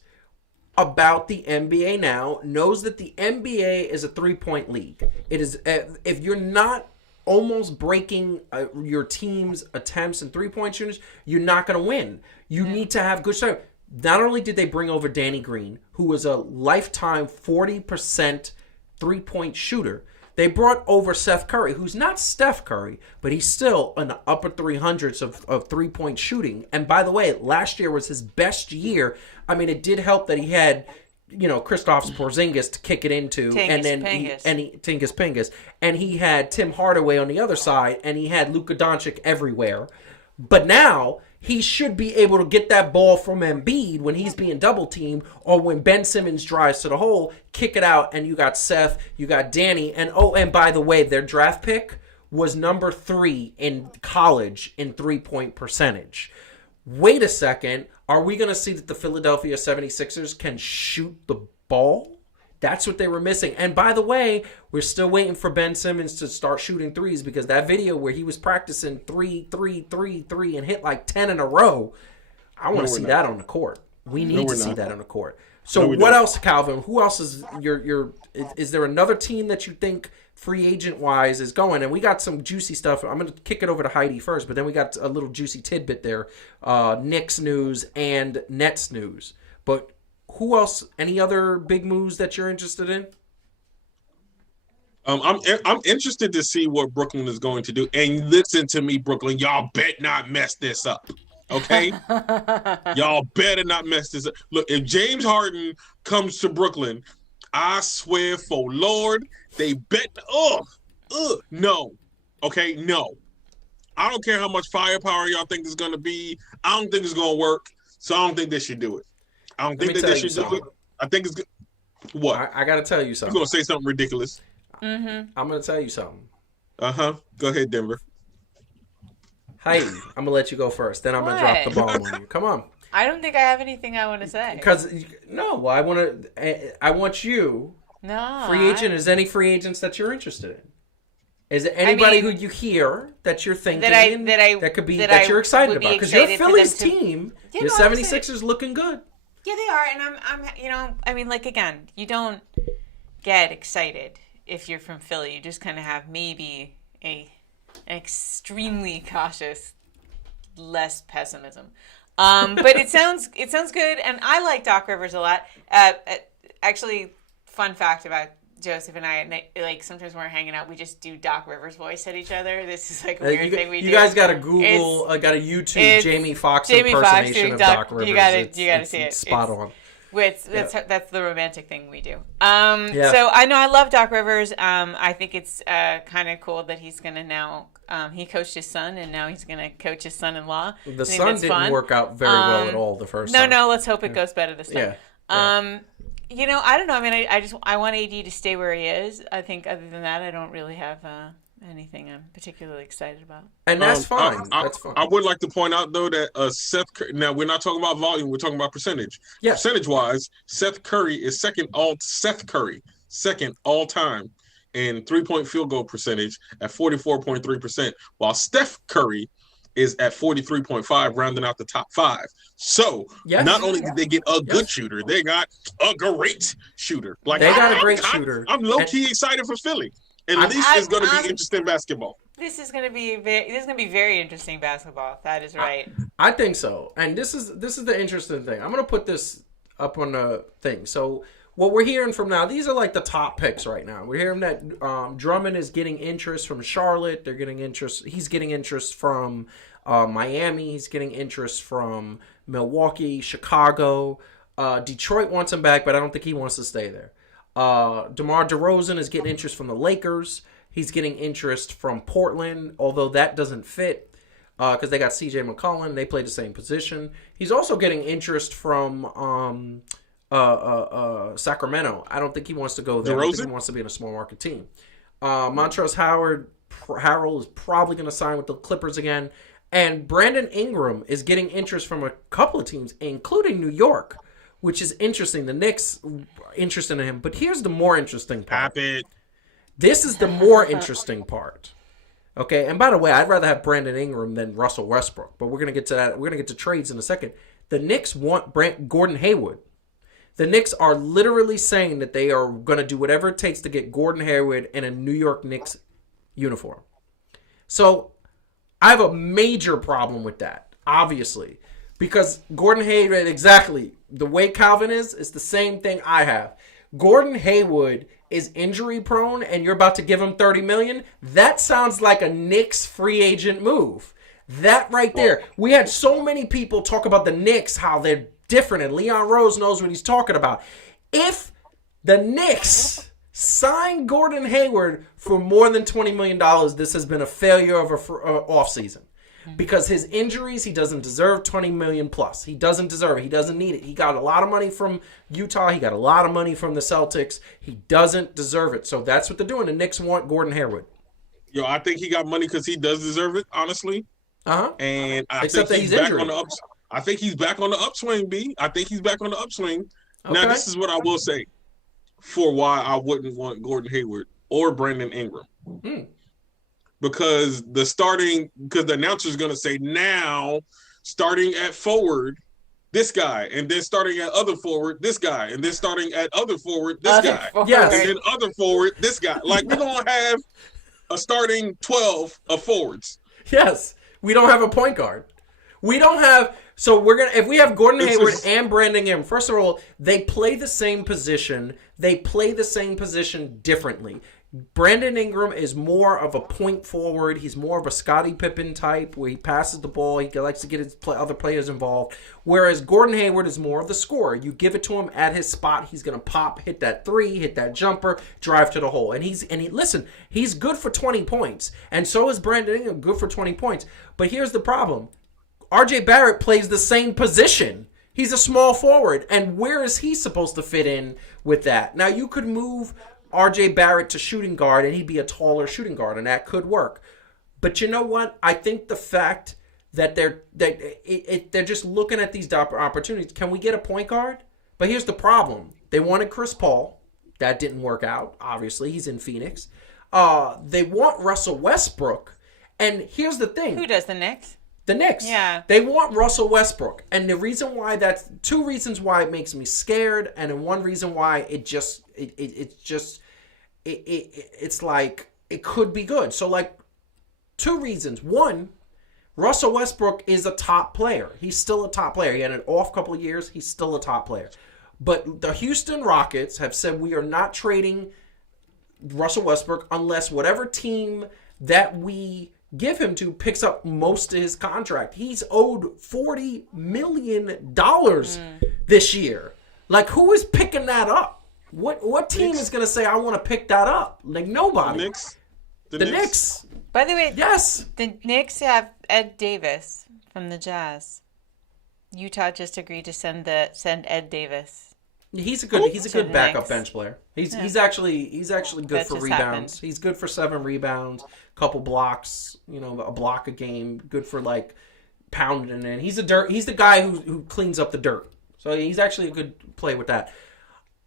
about the NBA now knows that the NBA is a three-point league. It is, if you're not almost breaking your team's attempts and three-point shooters, you're not going to win. You need to have good shot. Not only did they bring over Danny Green, who was a lifetime 40% three-point shooter, they brought over Seth Curry, who's not Steph Curry, but he's still in the upper 300s of three-point shooting. And by the way, last year was his best year. I mean, it did help that he had, Kristaps Porzingis to kick it into, Tingus Pingus, and he had Tim Hardaway on the other side, and he had Luka Doncic everywhere. But now he should be able to get that ball from Embiid when he's being double teamed, or when Ben Simmons drives to the hole, kick it out, and you got Seth, you got Danny, and by the way, their draft pick was number 3 in college in three-point percentage. Wait a second. Are we going to see that the Philadelphia 76ers can shoot the ball? That's what they were missing. And by the way, we're still waiting for Ben Simmons to start shooting threes, because that video where he was practicing 3, and hit like 10 in a row, I want to see that on the court. We need to see that on the court. So what else, Calvin? Who else is is there another team that you think free agent wise is going? And we got some juicy stuff. I'm going to kick it over to Heidi first, but then we got a little juicy tidbit there. Knicks news and Nets news. But who else? Any other big moves that you're interested in? I'm interested to see what Brooklyn is going to do. And listen to me, Brooklyn. Y'all bet not mess this up. Okay? Y'all better not mess this up. Look, if James Harden comes to Brooklyn, I swear for Lord, they bet. No. Okay? No. I don't care how much firepower y'all think is going to be. I don't think it's going to work. So I don't think they should do it. I don't think that they should do it. I think it's good. What? I got to tell you something. You're going to say something ridiculous. Mm-hmm. I'm going to tell you something. Uh-huh. Go ahead, Denver. Heidi, I'm going to let you go first. Then I'm going to drop the bomb on you. Come on. I don't think I have anything I want to say. Because, no, I want you. No. Free agent, is any free agents that you're interested in? Is it anybody who you hear that you're thinking that you're excited about? Because your Phillies team, your 76ers looking good. Yeah, they are. And I'm again, you don't get excited if you're from Philly. You just kind of have maybe an extremely cautious, less pessimism. But it sounds good, and I like Doc Rivers a lot. Actually, fun fact about Joseph and I, like sometimes when we're hanging out, we just do Doc Rivers voice at each other. This is like a weird thing we do. You guys got to Google, got a YouTube Jamie Foxx impersonation of Doc Rivers. You got to see it. Spot on. That's the romantic thing we do. So I know I love Doc Rivers. I think it's kind of cool that he's going to now. He coached his son, and now he's going to coach his son-in-law. The son didn't work out very well at all the first time. No. Let's hope it goes better this time. Yeah. I don't know. I mean, I want AD to stay where he is. I think other than that, I don't really have anything I'm particularly excited about. And that's fine. That's fine. I would like to point out, though, that Seth Curry, now we're not talking about volume, we're talking about percentage. Yeah. Percentage-wise, Seth Curry is second all-time in three-point field goal percentage at 44.3%, while Steph Curry is at 43.5, rounding out the top 5. So not only did they get a good shooter, they got a great shooter. Like they got a great shooter. I'm low key excited for Philly. And at least it's going to be interesting basketball. This is going to be very interesting basketball. That is right. I think so. And this is the interesting thing. I'm going to put this up on the thing. So what we're hearing from now, these are like the top picks right now. We're hearing that Drummond is getting interest from Charlotte. They're getting interest. He's getting interest from Miami. He's getting interest from Milwaukee, Chicago. Detroit wants him back, but I don't think he wants to stay there. DeMar DeRozan is getting interest from the Lakers. He's getting interest from Portland, although that doesn't fit because they got C.J. McCollum. They play the same position. He's also getting interest from Sacramento. I don't think he wants to go there. I don't think he wants to be in a small market team. Montrezl Harrell is probably going to sign with the Clippers again. And Brandon Ingram is getting interest from a couple of teams, including New York, which is interesting. The Knicks interested in him. But here's the more interesting part. This is the more interesting part. Okay, and by the way, I'd rather have Brandon Ingram than Russell Westbrook. But we're going to get to that. We're going to get to trades in a second. The Knicks want Gordon Hayward. The Knicks are literally saying that they are going to do whatever it takes to get Gordon Hayward in a New York Knicks uniform. So I have a major problem with that, obviously. Because Gordon Hayward, exactly, the way Calvin is, it's the same thing I have. Gordon Hayward is injury prone and you're about to give him $30 million. That sounds like a Knicks free agent move. That right there. We had so many people talk about the Knicks, how they're different, and Leon Rose knows what he's talking about. If the Knicks sign Gordon Hayward for more than $20 million, this has been a failure of an offseason. Because his injuries, he doesn't deserve $20 million plus. He doesn't deserve it. He doesn't need it. He got a lot of money from Utah. He got a lot of money from the Celtics. He doesn't deserve it. So that's what they're doing. The Knicks want Gordon Hayward. Yo, I think he got money because he does deserve it, honestly. And I Except think he's back injured. on the I think he's back on the upswing, B. I think he's back on the upswing. Okay. Now, this is what I will say for why I wouldn't want Gordon Hayward or Brandon Ingram. Because the announcer's going to say now, starting at forward, this guy, and then starting at other forward, this guy, and then starting at other forward, this guy. Yes. And then other forward, this guy. Like, we're going to have a starting 12 of forwards. Yes. We don't have a point guard. We don't have... So we're gonna if we have Gordon Hayward and Brandon Ingram, first of all, they play the same position. They play the same position differently. Brandon Ingram is more of a point forward. He's more of a Scottie Pippen type where he passes the ball. He likes to get his other players involved. Whereas Gordon Hayward is more of the scorer. You give it to him at his spot, he's gonna pop, hit that three, hit that jumper, drive to the hole. And listen, he's good for 20 points, and so is Brandon Ingram, good for 20 points. But here's the problem. R.J. Barrett plays the same position. He's a small forward. And where is he supposed to fit in with that? Now, you could move R.J. Barrett to shooting guard, and he'd be a taller shooting guard, and that could work. But you know what? I think the fact that they're just looking at these opportunities. Can we get a point guard? But here's the problem. They wanted Chris Paul. That didn't work out, obviously. He's in Phoenix. They want Russell Westbrook. And here's the thing. Who does the Knicks? The Knicks. Yeah. They want Russell Westbrook. And the reason why two reasons why it makes me scared, and then one reason why it's like it could be good. So like two reasons. One, Russell Westbrook is a top player. He's still a top player. He had an off couple of years. He's still a top player. But the Houston Rockets have said we are not trading Russell Westbrook unless whatever team that we give him to picks up most of his contract. He's owed $40 million this year. Like, who is picking that up? What team is going to say, I want to pick that up? Like, nobody. The Knicks. By the way, yes. The Knicks have Ed Davis from the Jazz. Utah just agreed to send Ed Davis. He's a good backup bench player. He's actually good for rebounds. Happened. He's good for 7 rebounds, couple blocks, a block a game, good for like pounding it in. He's the guy who cleans up the dirt. So he's actually a good play with that.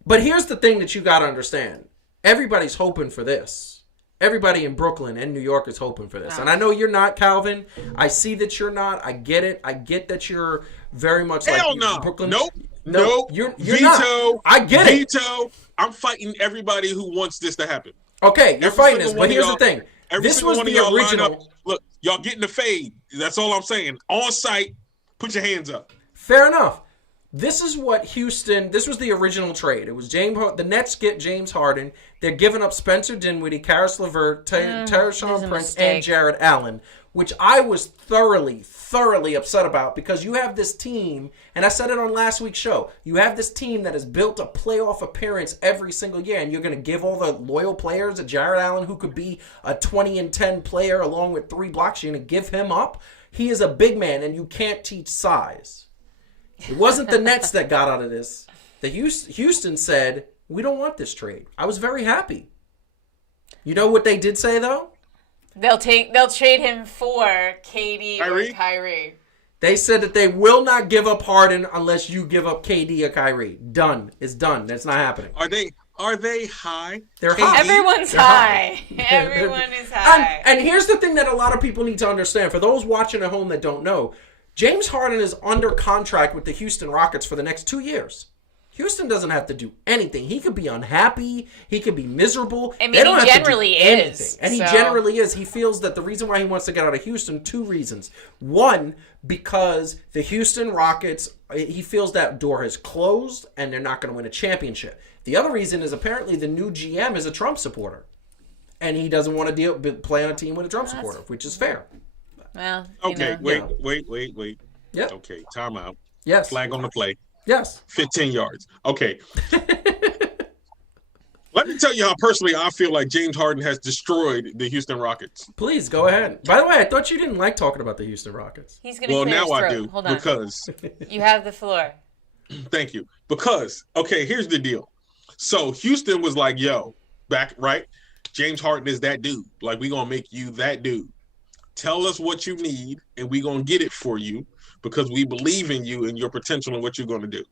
But here's the thing that you got to understand. Everybody's hoping for this. everybody in Brooklyn and New York is hoping for this. And I know you're not, Calvin. I see that you're not. I get it. I get that you're very much Hell like no. Brooklyn. Nope. You're Veto. not. I get it. Veto. I'm fighting everybody who wants this to happen. Okay, you're fighting this, but here's the thing. This was the original. Look, y'all getting the fade. That's all I'm saying. On site, put your hands up. Fair enough. This is what Houston. This was the original trade. It was the Nets get James Harden. They're giving up Spencer Dinwiddie, Karis LeVert, Tayshaun Prince, and Jared Allen, which I was thoroughly upset about because you have this team, and I said it on last week's show. You have this team that has built a playoff appearance every single year, and you're going to give all the loyal players a Jared Allen who could be a 20-10 player along with 3 blocks. You're going to give him up. He is a big man, and you can't teach size. It wasn't the Nets that got out of this. The Houston said, we don't want this trade. I was very happy. You know what they did say, though? They'll trade him for KD or Kyrie. They said that they will not give up Harden unless you give up KD or Kyrie. Done. It's done. That's not happening. Are they high? They're high. Everyone's high. Everyone is high. And here's the thing that a lot of people need to understand. For those watching at home that don't know, James Harden is under contract with the Houston Rockets for the next 2 years. Houston doesn't have to do anything. He could be unhappy. He could be miserable. I mean, he generally is. And he generally is. He feels that the reason why he wants to get out of Houston, 2 reasons. One, because the Houston Rockets, he feels that door has closed and they're not going to win a championship. The other reason is apparently the new GM is a Trump supporter. And he doesn't want to play on a team with a Trump supporter, which is fair. Well, okay, wait. Yep. Okay, timeout. Yes. Flag on the play. Yes. 15 yards. Okay. Let me tell you how personally I feel like James Harden has destroyed the Houston Rockets. Please, go ahead. By the way, I thought you didn't like talking about the Houston Rockets. He's going to clear his throat. I do. Hold on. Because you have the floor. Thank you. Because, okay, here's the deal. So Houston was like, yo, back, right? James Harden is that dude. Like, we going to make you that dude. Tell us what you need, and we're going to get it for you because we believe in you and your potential and what you're going to do.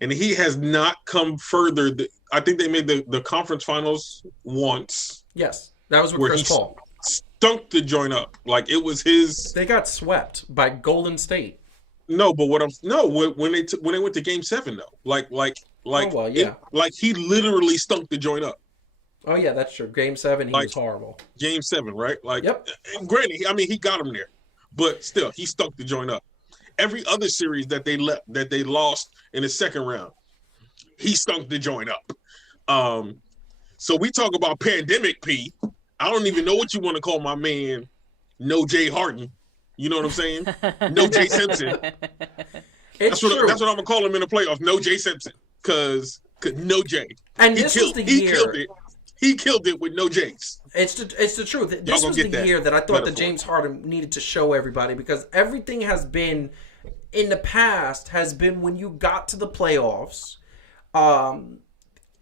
And he has not come further. I think they made the conference finals once. Yes, that was with Chris Paul. Stunk the joint up. Like, it was his. They got swept by Golden State. No, but when they went to Game 7 though, like he literally stunk the joint up. Oh yeah, that's true. Game 7, he was horrible. Game 7, right? Like, yep. And granted, I mean, he got him there, but still, he stunk the joint up. Every other series that they lost in the second round, he stunk the joint up. So we talk about pandemic P. I don't even know what you want to call my man, No Jay Harden. You know what I'm saying? No Jay Simpson. That's what I'm gonna call him in the playoffs. No Jay Simpson, because no Jay. And this was the year. He killed it with no Jays. It's the truth. This was the year that I thought that James Harden needed to show everybody, because everything has been in the past has been when you got to the playoffs,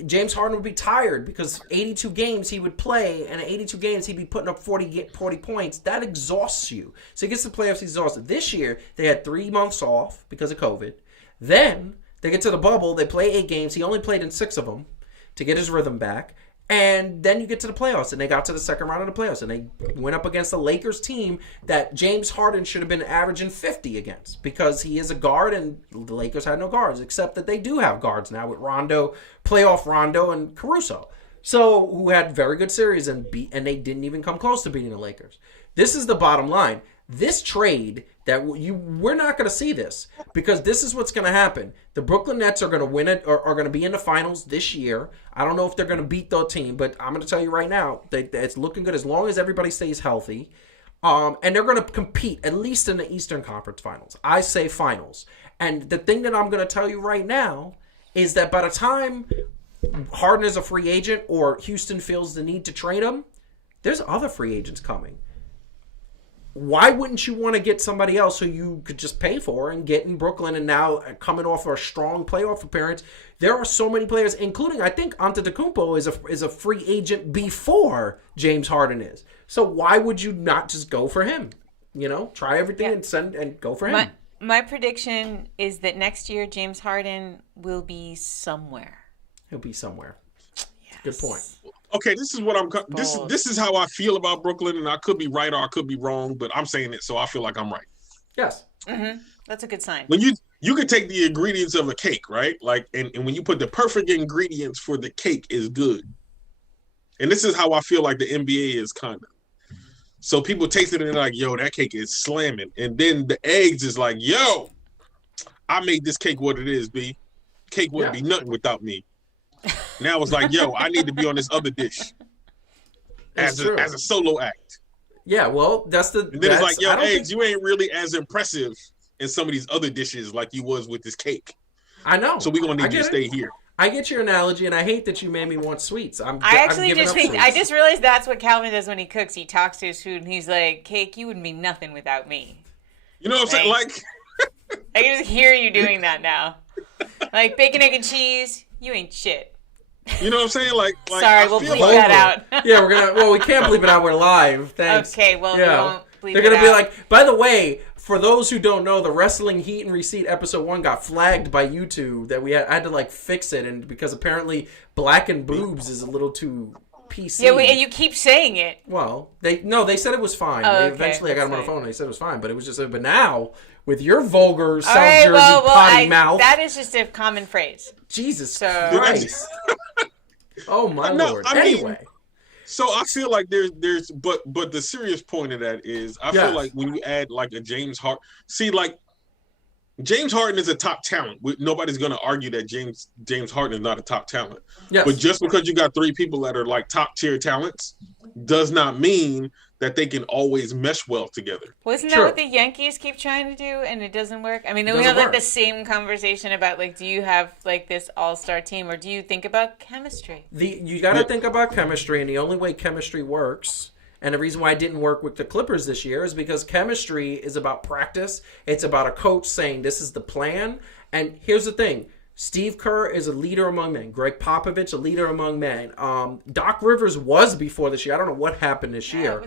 James Harden would be tired because 82 games he would play, and in 82 games he'd be putting up 40 points. That exhausts you. So he gets to the playoffs, he's exhausted. This year, they had 3 months off because of COVID. Then they get to the bubble, they play 8 games. He only played in 6 of them to get his rhythm back. And then you get to the playoffs, and they got to the second round of the playoffs, and they went up against the Lakers team that James Harden should have been averaging 50 against, because he is a guard, and the Lakers had no guards, except that they do have guards now with Rondo, playoff Rondo, and Caruso, so who had very good series and they didn't even come close to beating the Lakers. This is the bottom line. This trade that we're not going to see this, because this is what's going to happen. The Brooklyn Nets are going to win it, or are going to be in the finals this year. I don't know if they're going to beat the team, but I'm going to tell you right now, it's looking good as long as everybody stays healthy. And they're going to compete at least in the Eastern Conference Finals. I say finals. And the thing that I'm going to tell you right now is that by the time Harden is a free agent or Houston feels the need to trade him, there's other free agents coming. Why wouldn't you want to get somebody else who you could just pay for and get in Brooklyn, and now coming off a strong playoff appearance? There are so many players, including, I think, Antetokounmpo is a free agent before James Harden is. So why would you not just go for him? You know, try everything and go for him. My prediction is that next year James Harden will be somewhere. He'll be somewhere. Yes. Good point. Okay, this is what I'm. This is how I feel about Brooklyn, and I could be right or I could be wrong, but I'm saying it, so I feel like I'm right. Yes. Mm-hmm. That's a good sign. When you could take the ingredients of a cake, right? Like, and when you put the perfect ingredients for the cake is good. And this is how I feel like the NBA is kind of. So people taste it and they're like, yo, that cake is slamming. And then the eggs is like, yo, I made this cake what it is, B. Cake wouldn't be nothing without me. Now it's like, yo, I need to be on this other dish as a solo act. Yeah, well, and then it's like, yo, eggs, you ain't really as impressive in some of these other dishes like you was with this cake. I know. So we're gonna need you to stay here. I get your analogy, and I hate that you made me want sweets. I just realized that's what Calvin does when he cooks. He talks to his food, and he's like, "Cake, you wouldn't be nothing without me." You know what I'm saying? Like, I can just hear you doing that now. Like bacon, egg, and cheese, you ain't shit. You know what I'm saying? Like sorry, we'll bleep that out. Yeah, we're gonna. Well, we can't bleep it out. We're live. Thanks. Okay, well, we won't bleep it out. They're gonna be like, by the way, for those who don't know, the Wrestling Heat and Receipt episode 1 got flagged by YouTube that I had to like fix it, and because apparently black and boobs is a little too PC. Yeah, and you keep saying it. Well, they said it was fine. Eventually, I got them on the phone and they said it was fine, but it was just. But now with your vulgar South Jersey potty mouth, that is just a common phrase. Jesus Christ. Oh my Lord. Anyway. So I feel like there's but the serious point of that is I feel like when you add like a James Harden, like James Harden is a top talent. Nobody's going to argue that James Harden is not a top talent. Yes. But just because you got 3 people that are like top tier talents does not mean that they can always mesh well together. Wasn't that what the Yankees keep trying to do and it doesn't work? I mean, we have like the same conversation about like, do you have like this all-star team or do you think about chemistry? You got to think about chemistry, and the only way chemistry works, and the reason why it didn't work with the Clippers this year is because chemistry is about practice. It's about a coach saying this is the plan. And here's the thing. Steve Kerr is a leader among men. Greg Popovich, a leader among men. Doc Rivers was before this year. I don't know what happened this year.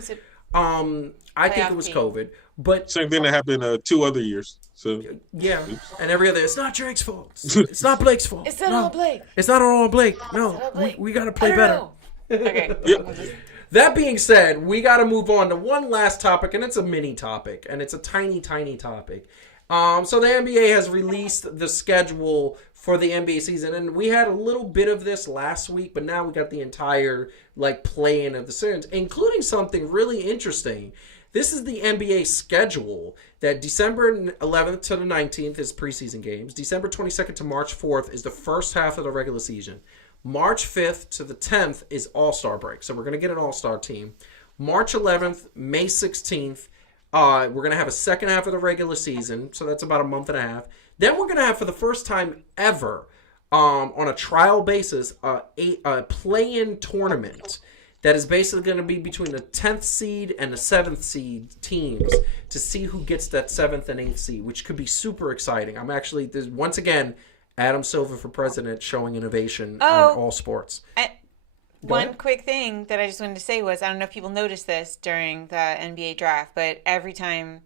I think it was COVID. But same thing that happened 2 other years. So yeah, and every other. It's not Drake's fault. It's not Blake's fault. It's not all Blake. It's not all Blake. No, we got to play better. Okay. That being said, we got to move on to one last topic, and it's a mini topic, and it's a tiny, tiny topic. So the NBA has released the schedule for the NBA season, and we had a little bit of this last week, but now we got the entire play-in of the series, including something really interesting. This is the NBA schedule that December 11th to the 19th is preseason games. December 22nd to March 4th is the first half of the regular season. March 5th to the 10th is All-Star break, so we're going to get an All-Star team. March 11th, May 16th, we're going to have a second half of the regular season, so that's about a month and a half. Then we're going to have, for the first time ever, on a trial basis, a play-in tournament that is basically going to be between the 10th seed and the 7th seed teams to see who gets that 7th and 8th seed, which could be super exciting. I'm actually, once again, Adam Silver for president showing innovation on all sports. One quick thing that I just wanted to say was, I don't know if people noticed this during the NBA draft, but every time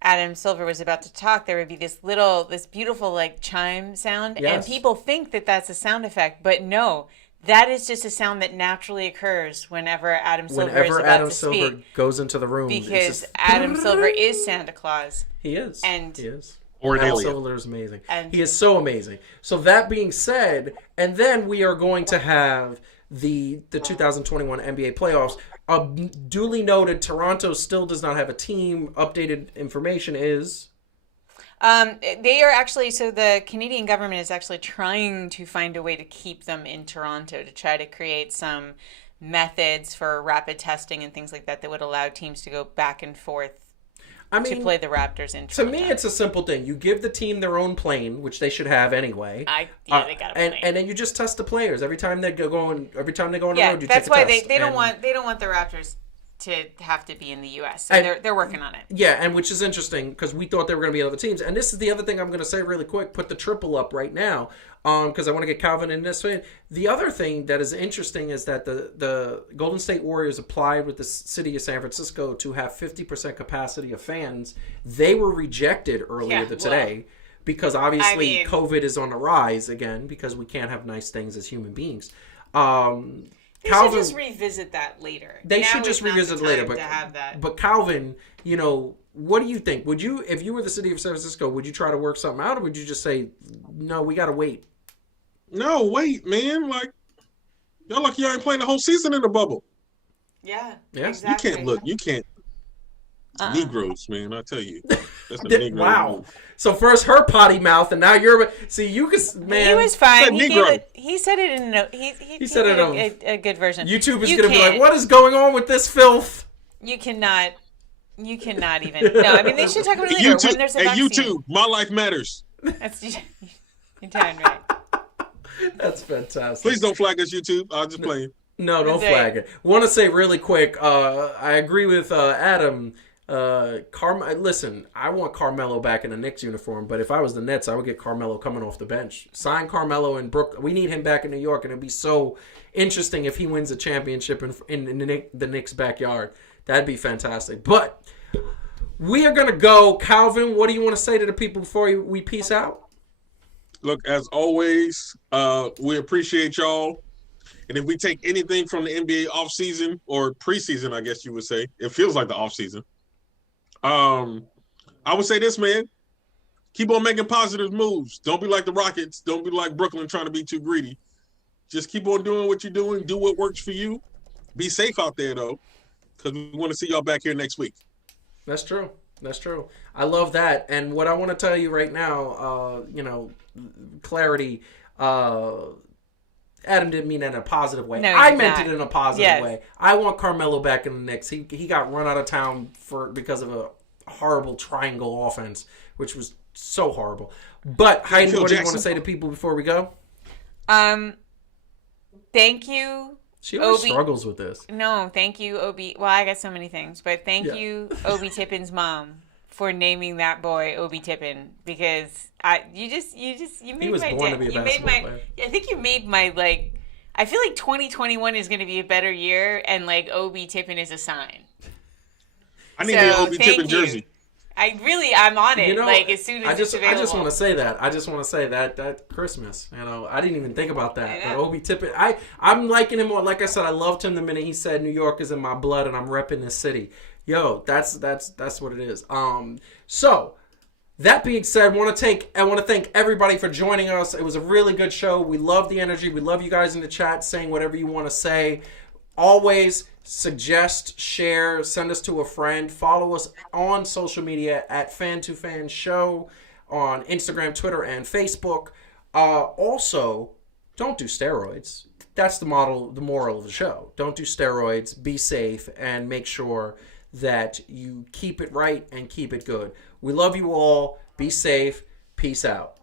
Adam Silver was about to talk, there would be this beautiful chime sound, and people think that that's a sound effect, but no, that is just a sound that naturally occurs whenever Adam Silver is about to speak. Silver goes into the room, because Adam Silver is Santa Claus. He is. He is. Or an alien. Silver is amazing. He is so amazing. So that being said, and then we are going to have the 2021 NBA playoffs. Duly noted, Toronto still does not have a team. Updated information is... they are actually... So the Canadian government is actually trying to find a way to keep them in Toronto, to try to create some methods for rapid testing and things like that that would allow teams to go back and forth to play the Raptors in Toronto. To me, it's a simple thing. You give the team their own plane, which they should have anyway. They got a plane. And then you just test the players every time they go on the road. You that's take a why test. they don't want the Raptors to have to be in the U.S. So they're working on it. Yeah, and which is interesting because we thought they were going to be other teams. And this is the other thing I'm going to say really quick. Put the triple up right now because I want to get Calvin in this way. The other thing that is interesting is that the Golden State Warriors applied with the city of San Francisco to have 50% capacity of fans. They were rejected earlier today because obviously COVID is on the rise again because we can't have nice things as human beings. They should just revisit that later. They Now should just is not the revisit it later. time But to have that. but Calvin, what do you think? Would you, if you were the city of San Francisco, would you try to work something out, or would you just say, no, we got to wait? No, wait, man. Like, y'all lucky y'all ain't playing the whole season in the bubble. Yeah, Yes. exactly. You can't look. You can't. Negroes, man. I tell you. That's a Negro. Wow. Move. So first her potty mouth, and now you're. See, you can, man. He was fine. Negro. He said it in he said it a good version. YouTube is going to be like, what is going on with this filth? You cannot even. No, I mean, they should talk about it later YouTube, when there's a hey, vaccine. YouTube, my life matters. That's you're darn right. That's fantastic. Please don't flag us, YouTube. I'll just play it. No, don't flag it. Want to say really quick, I agree with Adam. Listen, I want Carmelo back in the Knicks uniform, but if I was the Nets, I would get Carmelo coming off the bench. Sign Carmelo in Brooklyn. We need him back in New York, and it'd be so interesting if he wins a championship in the Knicks' backyard. That'd be fantastic. But we are going to go. Calvin, what do you want to say to the people before we peace out? Look, as always, we appreciate y'all. And if we take anything from the NBA offseason or preseason, I guess you would say, it feels like the offseason. I would say this, man. Keep on making positive moves. Don't be like the Rockets. Don't be like Brooklyn trying to be too greedy. Just keep on doing what you're doing. Do what works for you. Be safe out there, though, because we want to see y'all back here next week. That's true. That's true. I love that. And what I want to tell you right now, clarity, Adam didn't mean that in a positive way. No, I meant it in a positive way. Yes. I want Carmelo back in the Knicks. He got run out of town because of a horrible triangle offense, which was so horrible. But Heidi, what do you want to say to people before we go? Thank you. She always struggles with this. No, thank you, Obi. Well, I got so many things, but thank you, Obi Tippin's mom, for naming that boy Obi Tippin, because you made He was my born day. to be a You made basketball my. player. I think you made my I feel like 2021 is going to be a better year, and Obi Tippin is a sign. I need an Obi thank Tippin you. jersey. I'm on it. As soon as it's available. I just want to say that. I just want to say that Christmas. I didn't even think about that. But Obi Tippin, I'm liking him more. Like I said, I loved him the minute he said New York is in my blood and I'm repping this city. Yo, that's what it is. So that being said, I want to thank everybody for joining us. It was a really good show. We love the energy. We love you guys in the chat saying whatever you want to say. Always suggest, share, send us to a friend. Follow us on social media at Fan2Fan Show on Instagram, Twitter, and Facebook. Also, don't do steroids. That's the moral of the show. Don't do steroids. Be safe and make sure that you keep it right and keep it good. We love you all. Be safe. Peace out.